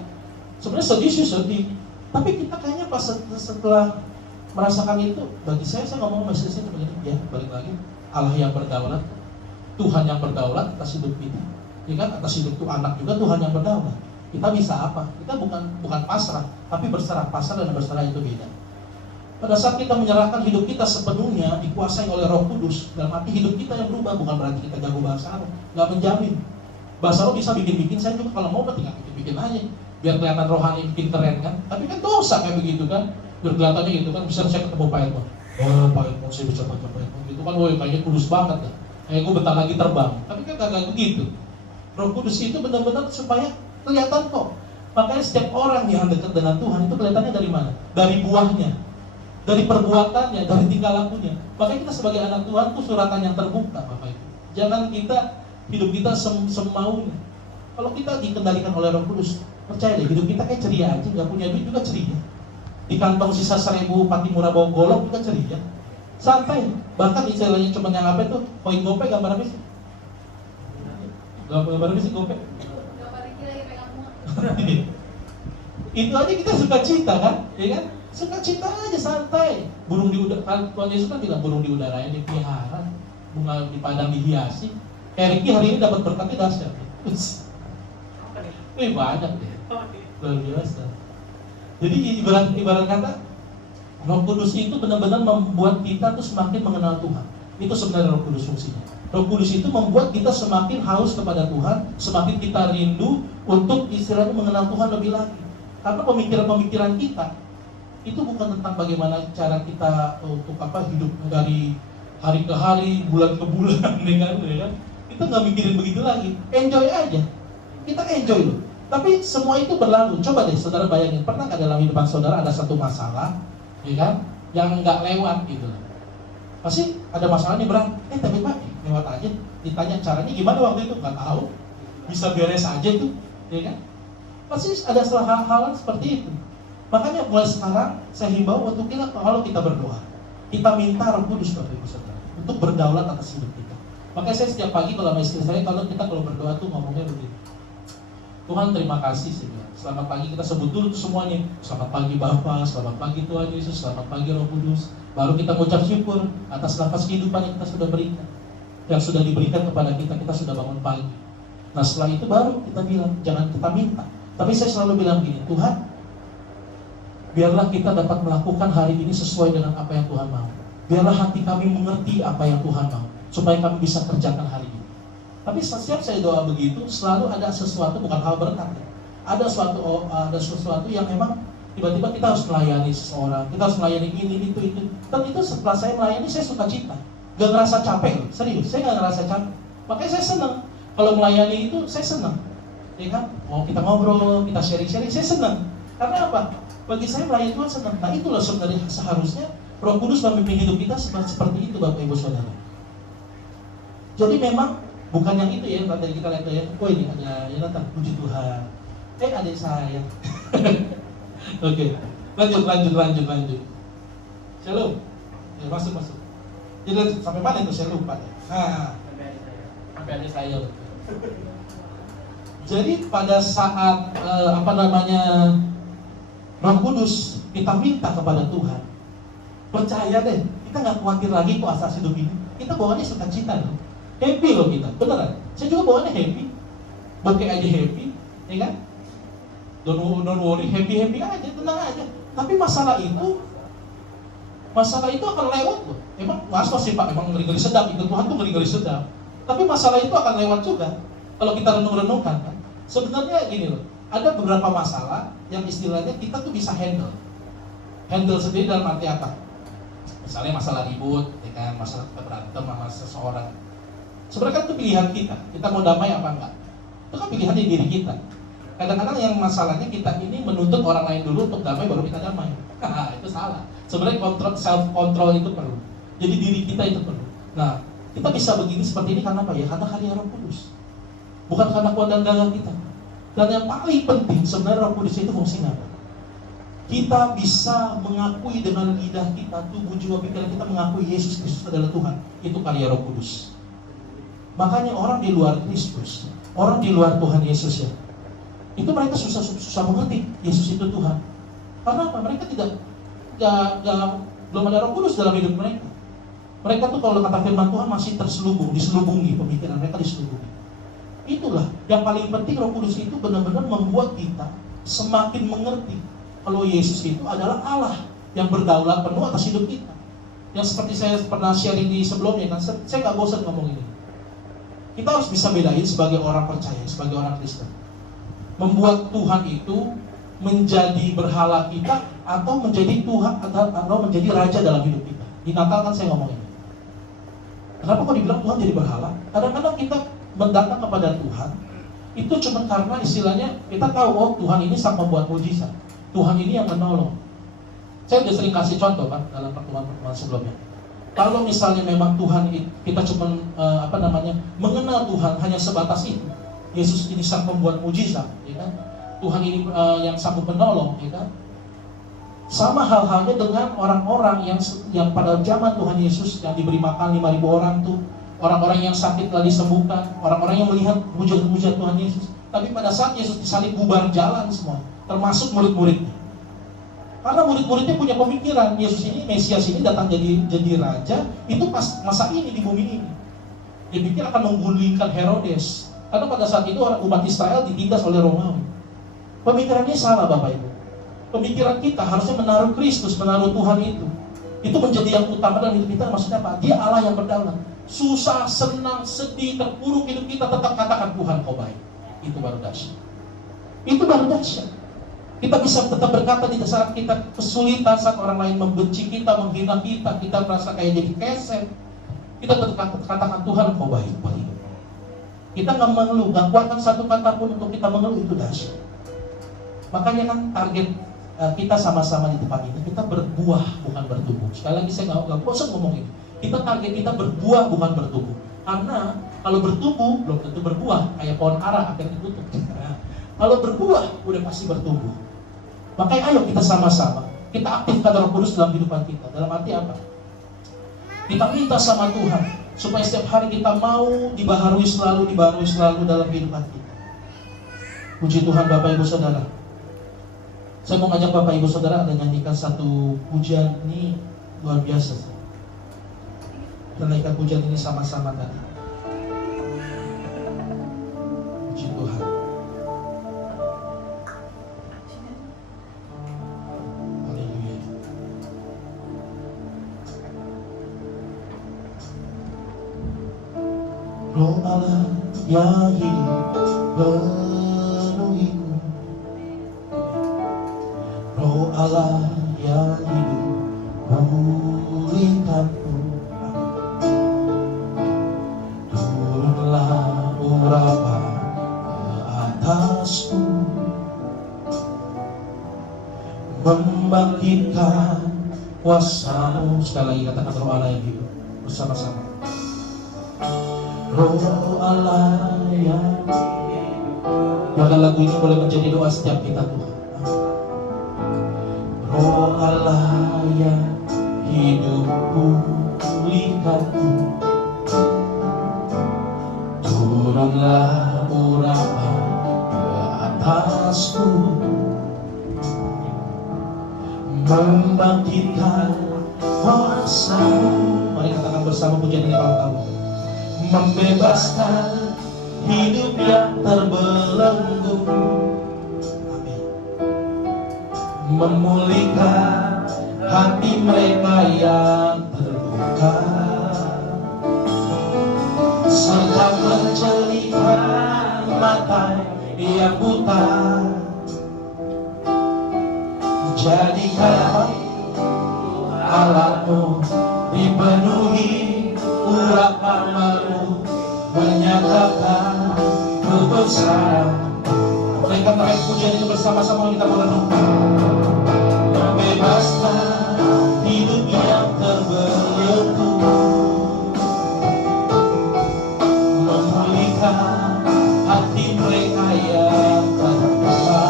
sebenarnya sedih sih sedih. Tapi kita kayaknya pas setelah merasakan itu, bagi saya ngomong message-nya begini, ya balik lagi, Allah yang berdaulat, Tuhan yang berdaulat atas hidup kita, ya kan, atas hidup tuh anak juga Tuhan yang berdaulat. Kita bisa apa? Kita bukan pasrah, tapi berserah. Pasrah dan berserah itu beda. Pada saat kita menyerahkan hidup kita sepenuhnya dikuasai oleh Roh Kudus, dalam arti hidup kita yang berubah, bukan berarti kita jago bahasa roh, nggak menjamin. Bahasa roh bisa bikin-bikin, saya juga kalau mau tinggal bikin aja, biar kelihatan rohani, bikin keren kan. Tapi kan dosa kayak begitu kan, biar kelihatannya gitu kan. Misalnya saya ketemu Pak Edmond, Pak Edmond saya bisa baca Pak Edmond gitu kan, woi kayaknya kudus banget kan. Kayak gue bentar lagi terbang, tapi kan kagak begitu. Roh Kudus itu benar-benar supaya kelihatan kok. Makanya setiap orang yang dekat dengan Tuhan itu kelihatannya dari mana? Dari buahnya, dari perbuatannya, dari tingkah lakunya. Makanya kita sebagai anak Tuhan itu suratan yang terbuka, Bapak Ibu. Jangan kita hidup kita semaunya. Kalau kita dikendalikan oleh Roh Kudus, percaya deh, hidup kita kayak ceria aja, nggak punya duit juga ceria. Di kantong sisa 1000 Patimura bawa golok juga ceria. Santai, bahkan istilahnya cuma yang apa itu, koin gope gambar apa sih? Gambar apa sih gope? Itu aja kita suka cita kan, ya kan? Suka cita aja, santai. Burung di udara, kan Tuhan Yesus kan bilang burung di udara yang dipelihara, bunga di padang dihiasi. Kayak Ricky hari ini dapat berkatnya dahsyat. Banyak deh, luar biasa. Jadi ibarat kata Roh Kudus itu benar-benar membuat kita tuh semakin mengenal Tuhan. Itu sebenarnya Roh Kudus fungsinya. Roh Kudus itu membuat kita semakin haus kepada Tuhan, semakin kita rindu untuk istilahnya mengenal Tuhan lebih lagi. Karena pemikiran-pemikiran kita itu bukan tentang bagaimana cara kita untuk hidup dari hari ke hari, bulan ke bulan, ya kan? Kita nggak mikirin begitu lagi, enjoy aja. Kita enjoy loh. Tapi semua itu berlalu. Coba deh saudara bayangin, pernah nggak dalam hidupan saudara ada satu masalah, ya kan, yang nggak lewat gitu? Pasti ada masalahnya berat. Tapi Pak, lewat aja. Ditanya caranya gimana waktu itu, nggak tahu. Bisa beres aja tuh, ya kan? Pasti ada hal-hal seperti itu. Makanya mulai sekarang saya himbau untuk kita, kalau kita berdoa, kita minta Roh Kudus Bapak Ibu Saudara untuk berdaulat atas hidup kita. Makanya saya setiap pagi kalau sama istri saya, kalau berdoa tuh ngomongnya begini, Tuhan terima kasih sih. Selamat pagi kita sebut dulu semuanya. Selamat pagi Bapa, selamat pagi Tuhan Yesus, selamat pagi Roh Kudus. Baru kita mengucap syukur atas nafas kehidupan yang kita sudah berikan, yang sudah diberikan kepada kita sudah bangun pagi. Nah setelah itu baru kita bilang, jangan kita minta. Tapi saya selalu bilang gini, Tuhan, biarlah kita dapat melakukan hari ini sesuai dengan apa yang Tuhan mau. Biarlah hati kami mengerti apa yang Tuhan mau, supaya kami bisa kerjakan hari ini. Tapi setiap saya doa begitu, selalu ada sesuatu, bukan hal berkat. Ada sesuatu yang memang tiba-tiba kita harus melayani seseorang, kita harus melayani ini, itu. Dan itu setelah saya melayani, saya suka cita. Gak ngerasa capek, serius, saya gak ngerasa capek. Makanya saya senang. Kalau melayani itu, saya senang. Ya kan? Mau kita ngobrol, kita sharing-sharing, saya senang. Karena apa? Bagi saya melayani Tuhan senang. Nah itulah sebenarnya seharusnya Roh Kudus memimpin hidup kita seperti itu Bapak Ibu Saudara. Jadi memang bukan yang itu ya, tadi kita lihat ya. Oh ini ada Yonatan, puji Tuhan. Adik saya. Oke, lanjut. Shalom. Ya, masuk. Jadi sampai mana itu saya lupa ya. Nah, sampai adik saya. Jadi pada saat Roh Kudus kita minta kepada Tuhan, percaya deh, kita nggak khawatir lagi kok asas hidup ini. Kita bawaannya sukacita loh, happy loh kita, beneran. Saya juga bawaannya happy, bokeh aja happy, ya kan? Don't worry, happy aja, tenang aja. Tapi masalah itu akan lewat loh. Emang nggak sih Pak, emang ngeri-ngeri sedap, ikut Tuhan tuh ngeri-ngeri sedap. Tapi masalah itu akan lewat juga. Kalau kita renung-renungkan kan, sebenarnya gini loh, ada beberapa masalah yang istilahnya kita tuh bisa handle sendiri dalam arti apa? Misalnya masalah ribut, ya kan, masalah kita berantem sama seseorang. Sebenarnya kan itu pilihan kita mau damai apa enggak? Itu kan pilihan di diri kita. Kadang-kadang yang masalahnya kita ini menuntut orang lain dulu untuk damai baru kita damai. Itu salah. Sebenarnya self control itu perlu. Jadi diri kita itu perlu. Nah, kita bisa begini seperti ini karena apa ya? Karena karya Roh Kudus. Bukan karena kuat dan gagah kita. Dan yang paling penting sebenarnya Roh Kudus itu fungsinya apa? kita bisa mengakui dengan lidah kita, tubuh, jiwa, pikiran kita mengakui Yesus Kristus adalah Tuhan. Itu karya Roh Kudus. Makanya orang di luar Kristus, orang di luar Tuhan Yesus ya, itu mereka susah mengerti Yesus itu Tuhan. Karena apa? Mereka belum ada Roh Kudus dalam hidup mereka. Mereka tuh kalau kata firman Tuhan masih diselubungi pemikiran mereka diselubungi. Itulah yang paling penting, Roh Kudus itu benar-benar membuat kita semakin mengerti kalau Yesus itu adalah Allah yang berdaulat penuh atas hidup kita. Yang seperti saya pernah share ini sebelumnya, kan saya gak bosan ngomong ini. Kita harus bisa bedain sebagai orang percaya, sebagai orang Kristen. Membuat Tuhan itu menjadi berhala kita atau menjadi Tuhan atau menjadi raja dalam hidup kita. Di Natal kan saya ngomong ini. Kenapa kok dibilang Tuhan jadi berhala? Kadang-kadang kita mendatang kepada Tuhan itu cuma karena istilahnya kita tahu, oh Tuhan ini sang membuat mujizat, Tuhan ini yang menolong. Saya sudah sering kasih contoh kan dalam pertemuan-pertemuan sebelumnya. Kalau misalnya memang Tuhan kita cuma mengenal Tuhan hanya sebatas itu, Yesus ini sang pembuat mujizat, ya kan? Tuhan ini yang sanggup menolong, ya kan? Sama halnya dengan orang-orang yang pada zaman Tuhan Yesus yang diberi makan 5.000 orang tuh, orang-orang yang sakit telah disembuhkan, orang-orang yang melihat mujizat Tuhan Yesus. Tapi pada saat Yesus disalib bubar jalan semua, termasuk murid-muridnya. Karena murid-muridnya punya pemikiran Yesus ini, Mesias ini datang jadi raja, itu pas masa ini di bumi ini. Dia pikir akan menggulingkan Herodes. Karena pada saat itu orang umat Israel ditindas oleh Romawi. Pemikirannya salah Bapak Ibu. Pemikiran kita harusnya menaruh Kristus, menaruh Tuhan itu. Itu menjadi yang utama dalam hidup kita. Maksudnya apa? Dia Allah yang berdaulat. Susah, senang, sedih, terpuruk hidup kita, tetap katakan Tuhan kau baik. Itu baru dahsyat. Itu baru dahsyat. Kita bisa tetap berkata di saat kita kesulitan, saat orang lain membenci kita, menghina kita merasa kayak jadi keset. Kita tetap katakan Tuhan kau baik buat hidup. Kita nggak mengeluh, nggak kuatkan satu kata pun untuk kita mengeluh, itu dahsyat. Makanya kan target kita sama-sama di tempat ini, kita berbuah bukan bertumbuh. Sekali lagi saya nggak bosan ngomong ini. Kita target kita berbuah bukan bertumbuh. Karena kalau bertumbuh belum tentu berbuah, kayak pohon ara akan ditutup. Kalau berbuah udah pasti bertumbuh. Makanya ayo kita sama-sama, kita aktifkan Roh Kudus dalam kehidupan kita. Dalam arti apa? Kita minta sama Tuhan supaya setiap hari kita mau dibaharui selalu dalam kehidupan kita. Puji Tuhan Bapak Ibu Saudara. Saya mau ngajak Bapak Ibu Saudara ada nyanyikan satu pujian ini luar biasa. Kita naikkan pujian ini sama-sama tadi. Puji Tuhan. Haleluya. Roh Allah yang hidup penuhiku. Roh Allah yang hidup pulihkanku. Turunlah urapan ke atasku, membangkitkan kuasa-Mu. Sekali lagi katakan Roh Allah yang hidup bersama-sama. Roh Allah yang hidup. Maka lagu ini boleh menjadi doa setiap kita Tuhan. Roh Allah yang hidup pulihkanku. Turunlah urapan ke atasku, membangkitkan kuasa-Mu. Mari katakan bersama pujian ini kalau tahu. Membebaskan hidup yang terbelenggu. Memulihkan hati mereka yang terluka, serta menjelikan mata yang buta. Jadikan alatmu dipenuhi urapan-Mu, menyatakan kebesaran. Mereka terakhir pujian itu bersama-sama kita merenungkan. Membebaskan hidup yang terbelenggu, memulihkan hati mereka yang terluka,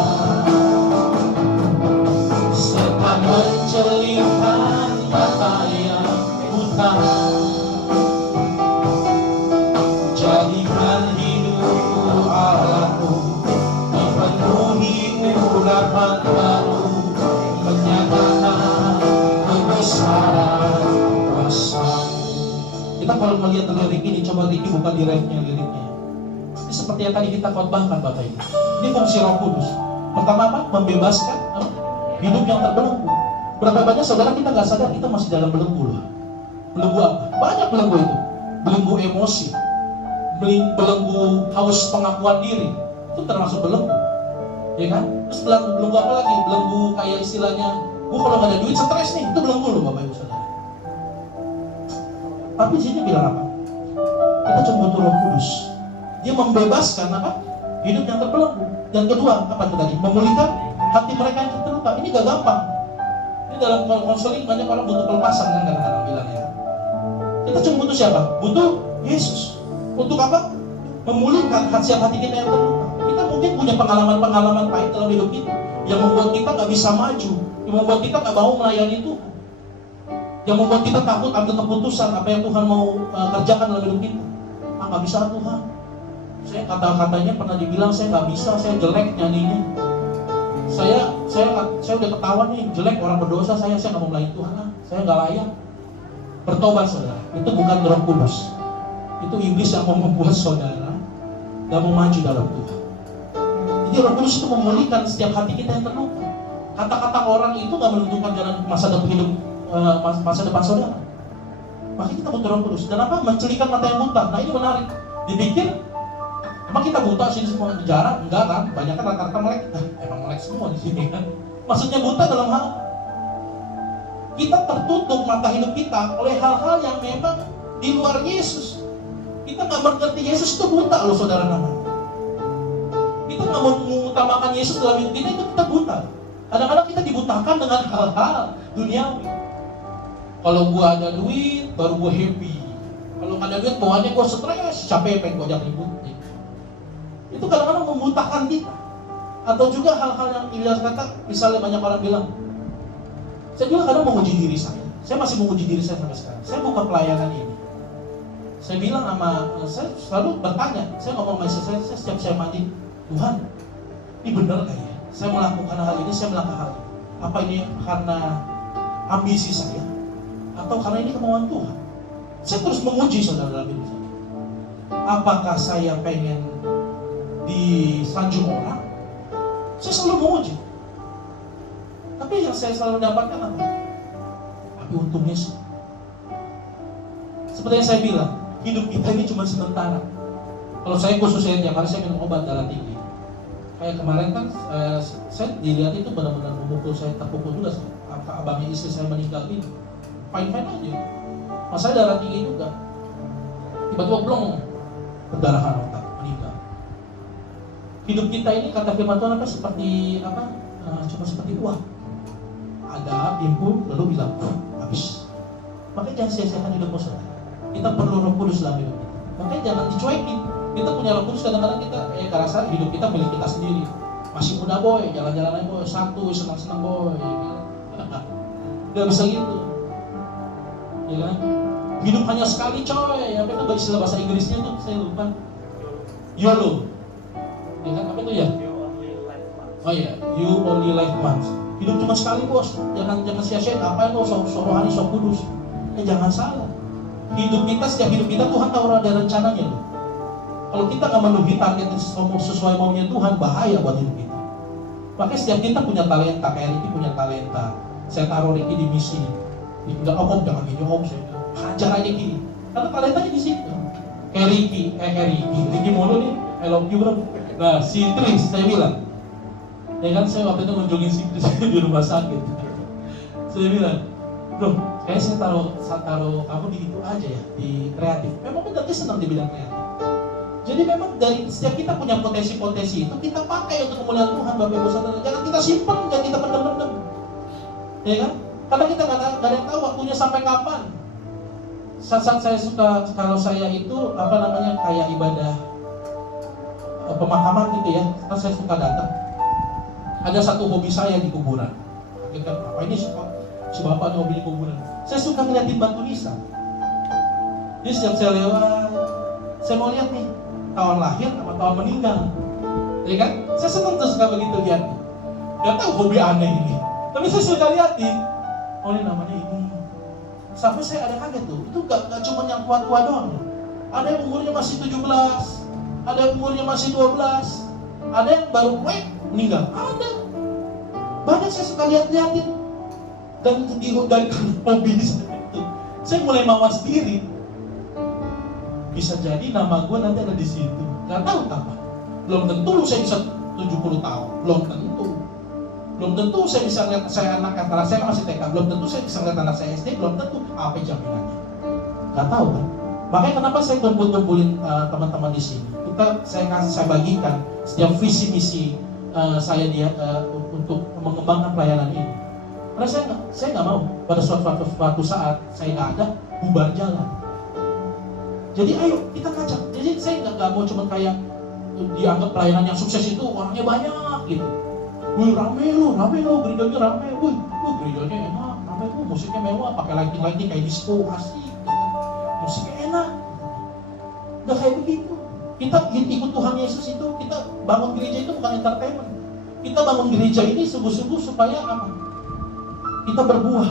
kalau melihat lirik ini, coba Ricky buka di refnya liriknya. Ini seperti yang tadi kita khotbahkan Bapak Ibu. Ini fungsi Roh Kudus. Pertama apa? Membebaskan hidup yang terbelenggu. Berapa banyak saudara kita nggak sadar kita masih dalam belenggu loh. Belenggu apa? Banyak belenggu itu. Belenggu emosi, belenggu haus pengakuan diri, itu termasuk belenggu, ya kan? Terus belenggu apa lagi? Belenggu kayak istilahnya, gua kalau nggak ada duit stres nih, itu belenggu loh Bapak Ibu Saudara. Tapi di sini bilang apa? Kita cuma butuh Roh Kudus. Dia membebaskan apa? Hidup yang terbelenggu. Yang kedua apa itu tadi? Memulihkan hati mereka yang terluka. Ini gak gampang. Ini dalam konseling banyak orang butuh pelepasan kan kadang-kadang bilangnya. Kita cuma butuh siapa? Butuh Yesus. Untuk apa? Memulihkan hati kita yang terluka. Kita mungkin punya pengalaman-pengalaman pahit dalam hidup kita yang membuat kita gak bisa maju, yang membuat kita gak mau melayani Tuhan, yang membuat kita takut ambil keputusan apa yang Tuhan mau kerjakan dalam hidup kita. Gak bisa Tuhan. Saya kata-katanya pernah dibilang saya gak bisa, saya jelek nyanyinya. Saya udah ketahuan nih jelek, orang berdosa, saya gak mau melayani Tuhan, saya gak layak. Bertobat saudara, itu bukan Roh Kudus. Itu iblis yang mau membuat saudara gak mau maju dalam Tuhan. Jadi Roh Kudus itu memulihkan setiap hati kita yang terluka. Kata-kata orang itu gak menentukan jalan masa depan hidup, masa depan saudara. Makanya kita butuh Roh Kudus. Dan apa? Mencelikan mata yang buta. Nah ini menarik. Dipikir emang kita buta sini semua di jarak? Enggak kan? Banyak kan rata-rata melek. Emang melek semua di sini kan? Maksudnya buta dalam hal kita tertutup mata hidup kita oleh hal-hal yang memang di luar Yesus. Kita nggak mengerti Yesus itu buta loh saudara namanya. Kita nggak mengutamakan Yesus dalam hidup kita, itu kita buta. Kadang-kadang kita dibutakan dengan hal-hal duniawi. Kalau gua ada duit, baru gua happy. Kalau nggak ada duit, bawaannya gua stres, capek, pengen gua ajak ribut. Itu kadang-kadang membutakan kita. Atau juga hal-hal yang Ilyas kata, misalnya banyak orang bilang, saya juga kadang menguji diri saya. Saya masih menguji diri saya sampai sekarang. Saya buka pelayanan ini. Saya bilang saya selalu bertanya. Saya ngomong sama saya setiap saya mandi, Tuhan, ini benar gak ya? Saya melakukan hal ini, saya melakukan hal ini. Apa ini karena ambisi saya? Atau karena ini kemauan Tuhan? Saya terus menguji saudara dalam hidup saya. Apakah saya pengen disanjung orang? Saya selalu menguji. Tapi yang saya selalu dapatkan apa? Tapi untungnya sih, seperti yang saya bilang, hidup kita ini cuma sementara. Kalau saya khususnya tiap hari saya minum obat darah tinggi. Kayak kemarin kan saya dilihat itu benar-benar memukul saya, terpukul juga. Abangnya istri saya meninggal ini fine-fine aja. Masalah darah tinggi juga. Tiba-tiba blong, perdarahan otak, meninggal. Hidup kita ini kata firman Tuhan apa? Seperti apa? Cuma seperti uang. Ada timbul lalu bilang habis. Makanya jangan sia-siakan hidup saudara. Kita perlu Roh Kudus dalam hidup kita. Makanya jangan dicuekin. Kita punya Roh Kudus, kadang-kadang kita gak rasa hidup kita milik kita sendiri. Masih muda boy, jalan-jalan aja boy, santuy, senang-senang boy. Gak bisa gitu. Ya kan? Hidup hanya sekali coy. Apa itu istilah bahasa Inggrisnya tuh saya lupa. YOLO. Ya kan? Apa itu ya? Oh iya, you only live once. Hidup cuma sekali bos. Jangan sia-siain apa itu so rohani, so kudus. Jangan salah. Hidup kita, setiap hidup kita Tuhan tahu ada rencananya loh. Kalau kita nggak memenuhi target sesuai maunya Tuhan, bahaya buat hidup kita. Makanya setiap kita punya talenta, kayak Ricky punya talenta. Saya taruh Ricky di misi. Enggak om, jangan gini om, saya hajar aja gini. Karena talentanya di situ. Kayak Ricky mulu nih, I love you bro. Nah, si Tris saya bilang, ya kan saya waktu itu ngunjungin si Tris di rumah sakit. Saya bilang, bro, kayaknya saya taruh kamu di itu aja ya, di kreatif. Memang benar dia senang di bidang kreatif. Jadi memang dari setiap kita punya potensi-potensi itu kita pakai untuk kemuliaan Tuhan, Bapak Ibu Saudara. Jangan kita simpan, jangan kita pendem-pendem. Ya kan? Karena kita nggak ada yang tahu waktunya sampai kapan. Saat saya suka, kalau saya itu kayak ibadah pemakaman gitu ya, kan saya suka datang. Ada satu hobi saya di kuburan. Kita apa ini si bapak ada hobi di kuburan. Saya suka ngeliatin batu nisan. Jadi setiap saya lewat, saya mau lihat nih tahun lahir sama tahun meninggal. Ya kan? Saya senang tuh suka begitu lihat. Gak tahu hobi aneh ini. Tapi saya suka liatin. Oh ini namanya ini. Sampai saya ada kaget tuh, itu gak cuma yang tua-tua doang. Ada yang umurnya masih 17, ada yang umurnya masih 12, ada yang baru meninggal. Ada. Banyak saya suka lihat-liatin. Dan dari hobi saya itu, saya mulai mawas diri. Bisa jadi nama gue nanti ada di situ. Gak tahu apa. Belum tentu saya bisa 70 tahun. Belum tentu. Belum tentu saya bisa lihat saya anak saya masih TK. Belum tentu saya bisa lihat anak saya SD. Belum tentu. Apa jaminannya? Gak tahu kan? Makanya kenapa saya kumpulin teman-teman di sini. Saya bagikan setiap visi misi saya untuk mengembangkan pelayanan ini. Karena saya nggak mau pada suatu saat saya nggak ada, bubar jalan. Jadi ayo kita kacau. Jadi saya nggak mau cuma kayak dianggap pelayanan yang sukses itu orangnya banyak gitu. Wih rame lo, gerejanya rame. Wih gerejanya enak, rame lo, musiknya mewah, pakai lighting kayak disco, asik gitu. Musiknya enak. Nggak kayak begitu. Kita ikut Tuhan Yesus itu, kita bangun gereja itu bukan entertainment. Kita bangun gereja ini sungguh-sungguh supaya apa? Kita berbuah.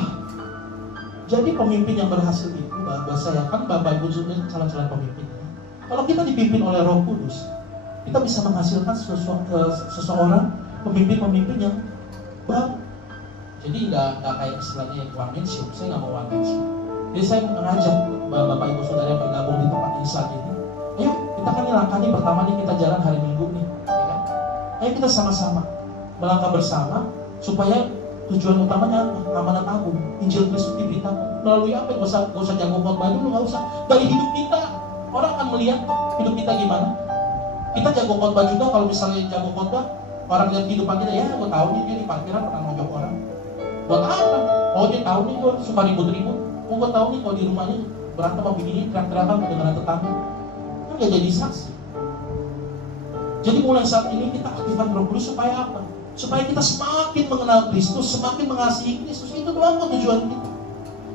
Jadi pemimpin yang berhasil itu, bahwa saya kan Bapak Ibu sudah calon-calon pemimpin. Kalau kita dipimpin oleh Roh Kudus, kita bisa menghasilkan seseorang pemimpin-pemimpin yang baru. Jadi nggak kayak istilahnya one man show. Saya nggak mau one man show. Jadi saya mengajak Bapak Ibu Saudara yang bergabung di tempat ini saat ini. Ayo kita kan ini langkah nih pertama nih kita jalan hari Minggu nih, ya kan? Ayo kita sama-sama melangkah bersama supaya tujuan utamanya amanat agung, Injil Kristus diberitakan melalui apa? Gak usah jago khotbah dulu, gak usah. Dari hidup kita orang akan melihat hidup kita gimana. Kita jago khotbah juga kalau misalnya jago khotbah, orang lihat kehidupan kita, ya gue tahu nih dia di parkiran pernah ngojok orang. Buat apa? Oh dia tahu nih gue suka ribut-ribut. Oh gue tahu nih kalau di rumahnya berantem sama bini, teriak-teriakan dengan tetangga. Kan gak jadi saksi. Jadi mulai saat ini kita aktifkan Roh Kudus supaya apa? Supaya kita semakin mengenal Kristus, semakin mengasihi Kristus. Itu doang tujuan kita.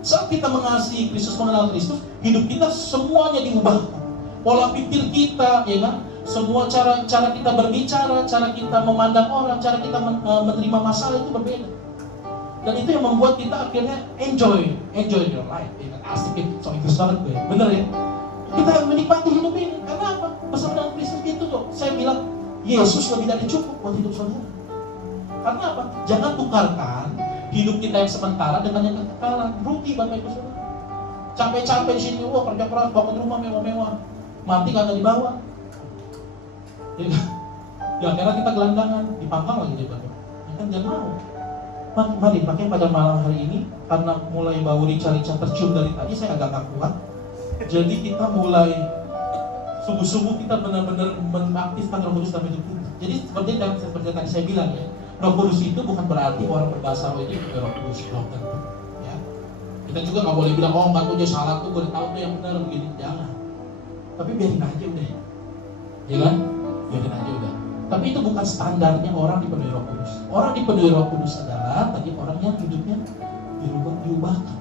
Saat kita mengasihi Kristus, mengenal Kristus, hidup kita semuanya diubahkan. Pola pikir kita, ya kan? Semua cara kita berbicara, cara kita memandang orang, cara kita menerima masalah itu berbeda. Dan itu yang membuat kita akhirnya enjoy your life. Ya kan? Asik itu, so Inggris banget gue. Bener ya? Kita menikmati hidup ini. Karena apa? Bersama Kristus gitu kok. Saya bilang, Yesus lebih dari cukup buat hidup saudara. Karena apa? Jangan tukarkan hidup kita yang sementara dengan yang kekekalan. Rugi Bapak Ibu Saudara. Capek-capek di sini, kerja keras, bangun rumah mewah-mewah. Mati kagak dibawa. Ya akhirnya kita gelandangan, dipangkang lagi di Bapak. Ya kan jangan mau. Mari, makanya pada malam hari ini, karena mulai bau rica-rica tercium dari tadi, saya agak gak kuat. Jadi kita mulai sungguh-sungguh kita benar-benar mengaktifkan Roh Kudus dalam hidup kita. Jadi seperti yang tadi saya bilang ya, Roh Kudus itu bukan berarti orang berbahasa roh itu Roh Kudus, belum tentu. Ya. Kita juga nggak boleh bilang, oh enggak tuh dia salah tuh, gue tahu tuh yang benar begini, jangan. Tapi biarin aja udah, ya kan? Biarin aja udah. Tapi itu bukan standarnya orang dipenuhi Roh Kudus. Orang dipenuhi Roh Kudus adalah tadi orang yang hidupnya diubahkan.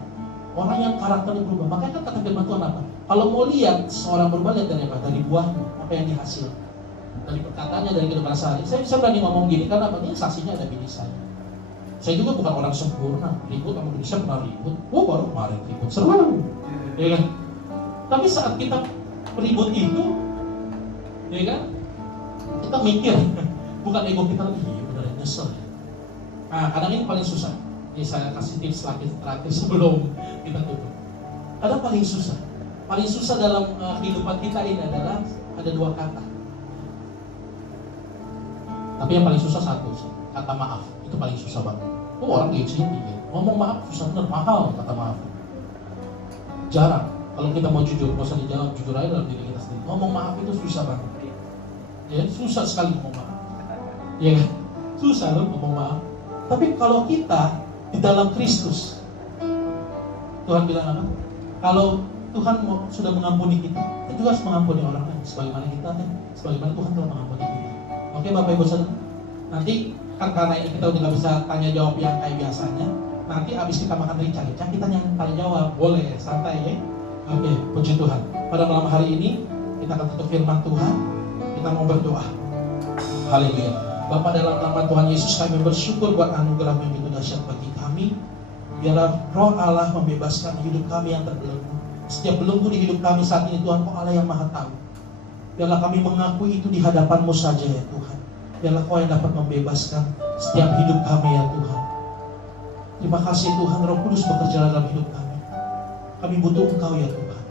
Orang yang karakternya berubah. Makanya kan kata firman Tuhan apa? Kalau mau lihat seorang berubah, lihat dari apa? Dari buahnya, apa yang dihasilkan. Dari perkataannya, dari kehidupan sehari. Saya berani ngomong gini karena apa? Ini saksinya ada bini saya. Saya juga bukan orang sempurna. Ribut sama Indonesia pernah ribut. Oh baru kemarin ribut, seru. Ya kan? Tapi saat kita ribut itu, ya kan? Kita mikir, bukan ego kita lagi, benar nyesel. Nah, kadang ini paling susah. Ini saya kasih tips lagi terakhir sebelum kita tutup. Ada paling susah. Paling susah dalam kehidupan kita ini adalah ada dua kata. Tapi yang paling susah satu, kata maaf. Itu paling susah banget. Oh orang kayak sini ya. Ngomong maaf susah bener, mahal kata maaf. Jarang. Kalau kita mau jujur, nggak usah dijawab, jujur aja dalam diri kita sendiri. Ngomong maaf itu susah banget. Ya, susah sekali ngomong maaf. Ya kan? Susah loh ngomong maaf. Tapi kalau kita di dalam Kristus, Tuhan bilang apa? Kalau Tuhan sudah mengampuni kita juga harus mengampuni orang lain. Sebagaimana sebagaimana Tuhan telah mengampuni kita. Oke Bapak Ibu Saudara, nanti kan karena ini kita udah nggak bisa tanya jawab yang kayak biasanya. Nanti abis kita makan rica-rica, kita tanya jawab, boleh santai ya. Oke, puji Tuhan. Pada malam hari ini kita akan tutup firman Tuhan. Kita mau berdoa. Haleluya. Bapak dalam nama Tuhan Yesus kami bersyukur buat anugerah yang begitu dahsyat bagi kami. Biarlah roh Allah membebaskan hidup kami yang terbelenggu. Setiap belenggu di hidup kami saat ini Tuhan, Kau Allah yang maha tahu. Biarlah kami mengakui itu di hadapan-Mu saja ya Tuhan. Biarlah Kau yang dapat membebaskan setiap hidup kami ya Tuhan. Terima kasih Tuhan, Roh Kudus bekerja dalam hidup kami. Kami butuh Engkau ya Tuhan.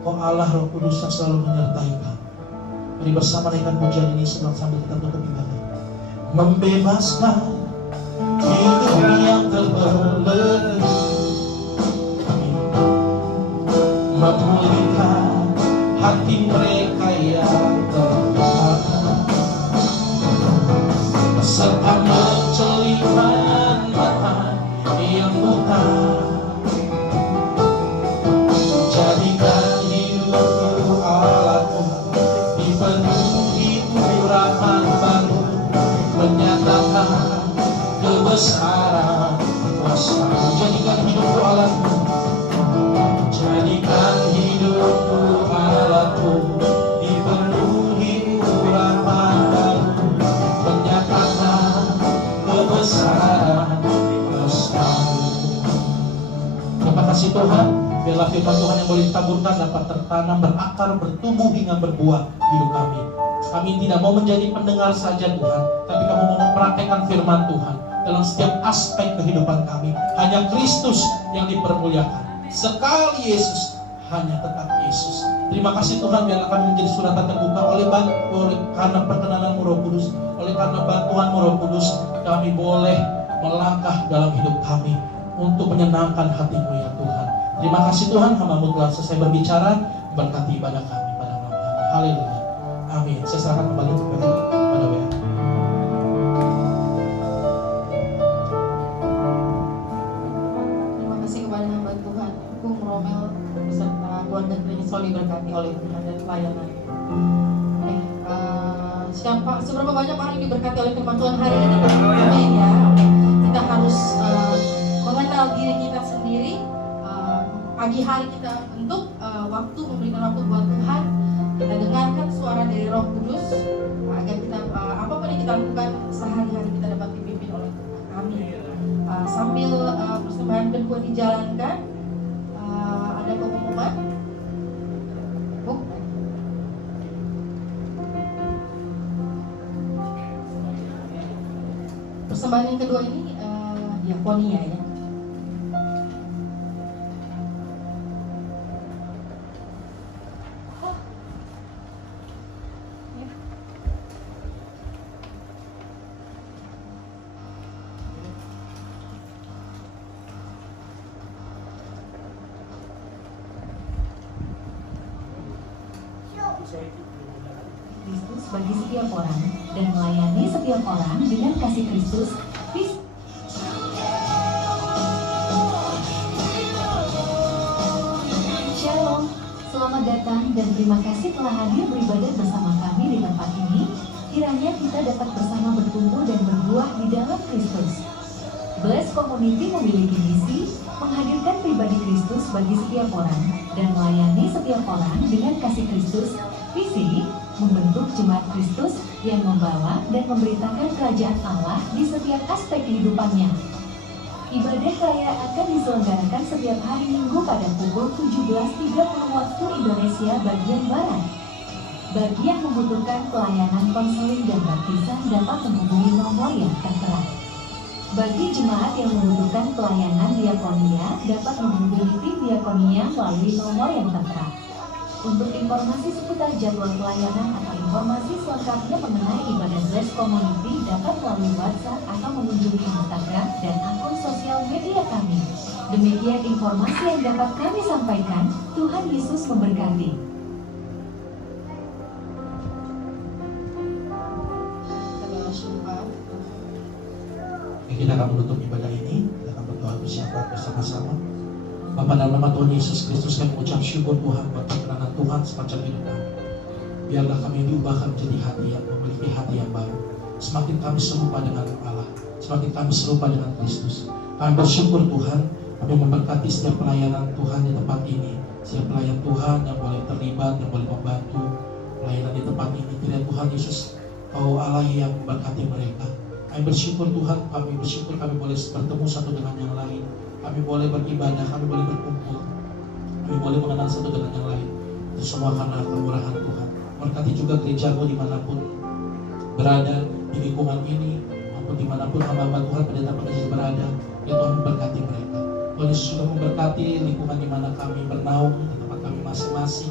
Kau Allah Roh Kudus yang selalu menyertai kami. Mari bersama naikkan pujian ini sambil kita tutup ibadah. Membebaskan hidup yang terbelenggu, memulihkan hati mereka yang terluka, serta mencelihkan mata yang buta. Jadikan hidupku alatku dipenuhi urapan baru, menyatakan kebesaran kuasa. Jadikan hidupku alatku, jadikan hidupku alatku dipenuhi urapan baru, menyatakan kebesaran kuasa-Mu. Terima kasih Tuhan. Biarlah firman Tuhan yang boleh ditaburkan dapat tertanam, berakar, bertumbuh hingga berbuah di hidup kami. Kami tidak mau menjadi pendengar saja Tuhan, tapi kami mau mempraktekkan firman Tuhan dalam setiap aspek kehidupan kami. Hanya Kristus yang dipermuliakan. Sekali Yesus, hanya tetap Yesus. Terima kasih Tuhan, biarlah kami menjadi suratan terbuka oleh karena perkenanan-Mu Roh Kudus, oleh karena bantuan-Mu Roh Kudus, kami boleh melangkah dalam hidup kami untuk menyenangkan hati-Mu ya Tuhan. Terima kasih Tuhan, hamba-Mu telah selesai berbicara, berkati ibadah kami pada malam hari. Haleluya. Amin. Saya serahkan kembali kepada WA. Terima kasih kepada hamba Tuhan Bung Romel beserta keluarga gereja selalu diberkati oleh Tuhan dan pelayanan. Seberapa banyak orang yang diberkati oleh firman Tuhan hari ini? Amin ya. Kita harus mengenal diri kita sendiri. Pagi hari kita untuk waktu memberikan waktu buat Tuhan. Kita dengarkan suara dari Roh Kudus agar kita apapun yang kita lakukan sehari-hari kita dapat dipimpin oleh Tuhan. Amin. Sambil persembahan kedua dijalankan, ada pengumuman. Persembahan yang kedua ini diakonia ya. Kristus bagi setiap orang dan melayani setiap orang dengan kasih Kristus. Shalom, selamat datang dan terima kasih telah hadir beribadah bersama kami di tempat ini. Kiranya kita dapat bersama bertumbuh dan berbuah di dalam Kristus. Bless Community memiliki misi menghadirkan pribadi Kristus bagi setiap orang dan melayani setiap orang dengan kasih Kristus. Visi membentuk jemaat Kristus yang membawa dan memberitakan kerajaan Allah di setiap aspek kehidupannya. Ibadah raya akan diselenggarakan setiap hari Minggu pada pukul 17.30 waktu Indonesia bagian Barat. Bagi yang membutuhkan pelayanan konseling dan baptisan dapat menghubungi nomor yang tertera. Bagi jemaat yang membutuhkan pelayanan diakonia dapat menghubungi tim diakonia melalui nomor yang tertera. Untuk informasi seputar jadwal pelayanan atau informasi selengkapnya mengenai ibadah Bless Community dapat melalui WhatsApp atau mengunjungi Instagram dan akun sosial media kami. Demikian informasi yang dapat kami sampaikan. Tuhan Yesus memberkati. Kita akan menutup ibadah ini. Kita akan berdoa bersama bersama-sama. Bapa, dalam nama Tuhan Yesus Kristus kami mengucap syukur Tuhan buat perkenanan Tuhan semacam hidup kami. Biarlah kami diubahkan menjadi hati yang memiliki hati yang baru. Semakin kami serupa dengan Allah, semakin kami serupa dengan Kristus. Kami bersyukur Tuhan, kami memberkati setiap pelayanan Tuhan di tempat ini. Setiap pelayan Tuhan yang boleh terlibat, yang boleh membantu pelayanan di tempat ini. Kiranya Tuhan Yesus, Kau Allah yang memberkati mereka. Kami bersyukur Tuhan, kami bersyukur kami boleh bertemu satu dengan yang lain. Kami boleh beribadah, kami boleh berkumpul, kami boleh mengenal satu dengan yang lain. Itu semua karena kemurahan Tuhan. Berkati juga gerejamu dimanapun berada di lingkungan ini, maupun dimanapun hamba Tuhan pendeta-pendeta berada. Ya Tuhan memberkati mereka. Tuhan Yesus juga memberkati lingkungan di mana kami bernaung, di tempat kami masing-masing.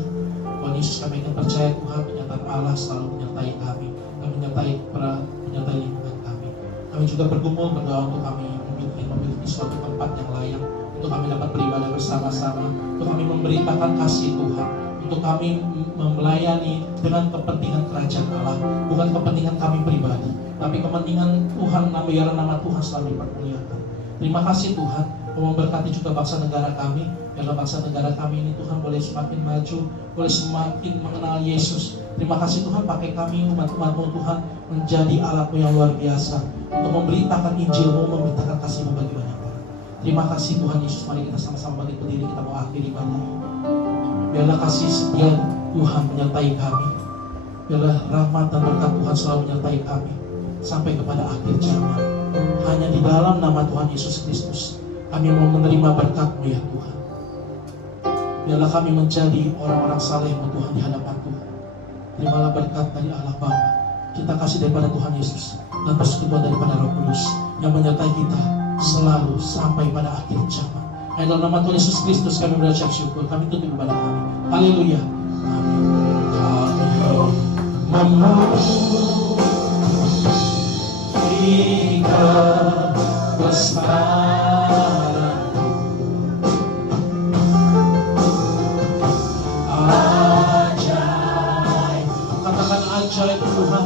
Tuhan Yesus, kami ingin percaya Tuhan, penyertaan Allah selalu menyertai kami, dan menyertai lingkungan kami. Kami juga bergumul berdoa untuk kami memiliki suatu tempat yang layak untuk kami dapat beribadah bersama-sama, untuk kami memberitakan kasih Tuhan, untuk kami melayani dengan kepentingan kerajaan Allah, bukan kepentingan kami pribadi, tapi kepentingan Tuhan, biar nama Tuhan selalu dipermuliakan. Terima kasih Tuhan, memberkati juga bangsa negara kami, biarlah bangsa negara kami ini Tuhan boleh semakin maju, boleh semakin mengenal Yesus. Terima kasih Tuhan, pakai kami umat-umat-Mu Tuhan menjadi alat-Mu yang luar biasa untuk memberitakan Injil-Mu, memberitakan kasih-Mu bagi banyak orang. Terima kasih Tuhan Yesus, mari kita sama-sama bangkit berdiri, kita mau akhiri ibadah ini. Biarlah kasih setia Tuhan menyertai kami, biarlah rahmat dan berkat Tuhan selalu menyertai kami sampai kepada akhir zaman. Hanya di dalam nama Tuhan Yesus Kristus kami mau menerima berkat-Mu ya Tuhan. Biarlah kami menjadi orang-orang saleh-Mu Tuhan di hadapan Tuhan. Terimalah berkat dari Allah Bapa, cinta kasih daripada Tuhan Yesus, dan persekutuan daripada Roh Kudus yang menyertai kita selalu sampai pada akhir zaman. Dalam nama Tuhan Yesus Kristus kami berucap syukur. Kami tutup ibadah kami. Haleluya. Amin. Kami memujikan bersama. Ajaib. Katakan ajaib Tuhan.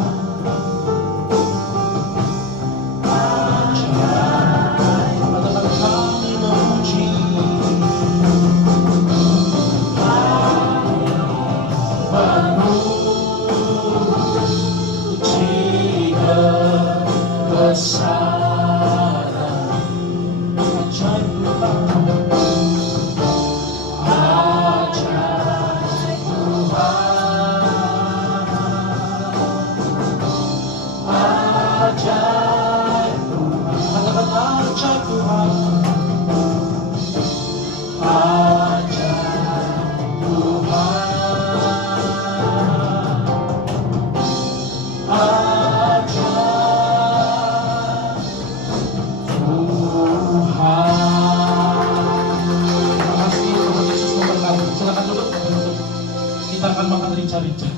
Kita akan makan rica-rica.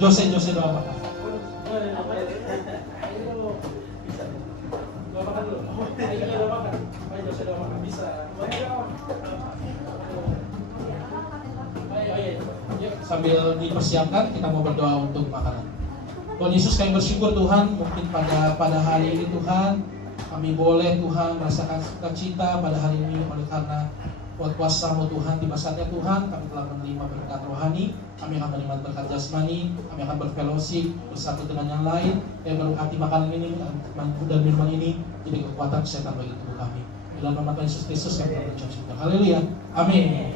Jose doa makan. Doa makan dulu. Doa makan. Ayo Jose doa makan bisa. Ayo. Sambil dipersiapkan kita mau berdoa untuk makanan. Tuhan Yesus, kami bersyukur Tuhan, mungkin pada hari ini Tuhan kami boleh Tuhan merasakan sukacita pada hari ini oleh karena buat kuasa-Mu Tuhan. Tiba saatnya Tuhan kami telah menerima berkat rohani, kami akan menerima berkat jasmani, kami akan berfellowship bersatu dengan yang lain, yang berkati makanan ini dan minuman ini jadi kekuatan kesehatan bagi tubuh kami. Dalam nama Tuhan Yesus Kristus kami berdoa syukur. Haleluya. Amin.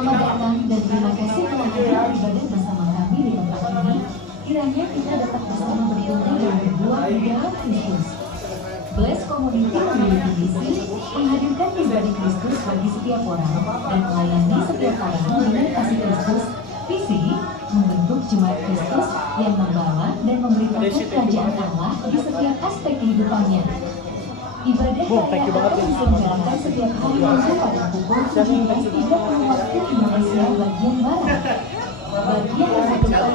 Selamat datang dan terima kasih telah hadir beribadah bersama kami di tempat ini. Kiranya kita dapat bersama bertumbuh dan berbuah di dalam Kristus. Bless Community memiliki misi menghadirkan pribadi Kristus bagi setiap orang dan melayani setiap orang dengan kasih Kristus. Visi membentuk jemaat Kristus yang membawa dan memberitakan kerajaan Allah di setiap aspek kehidupannya. Ibadah yang akan diselenggarakan setiap hari Minggu pada pukul 17.30 waktu Indonesia bagian Barat. Bagi yang membutuhkan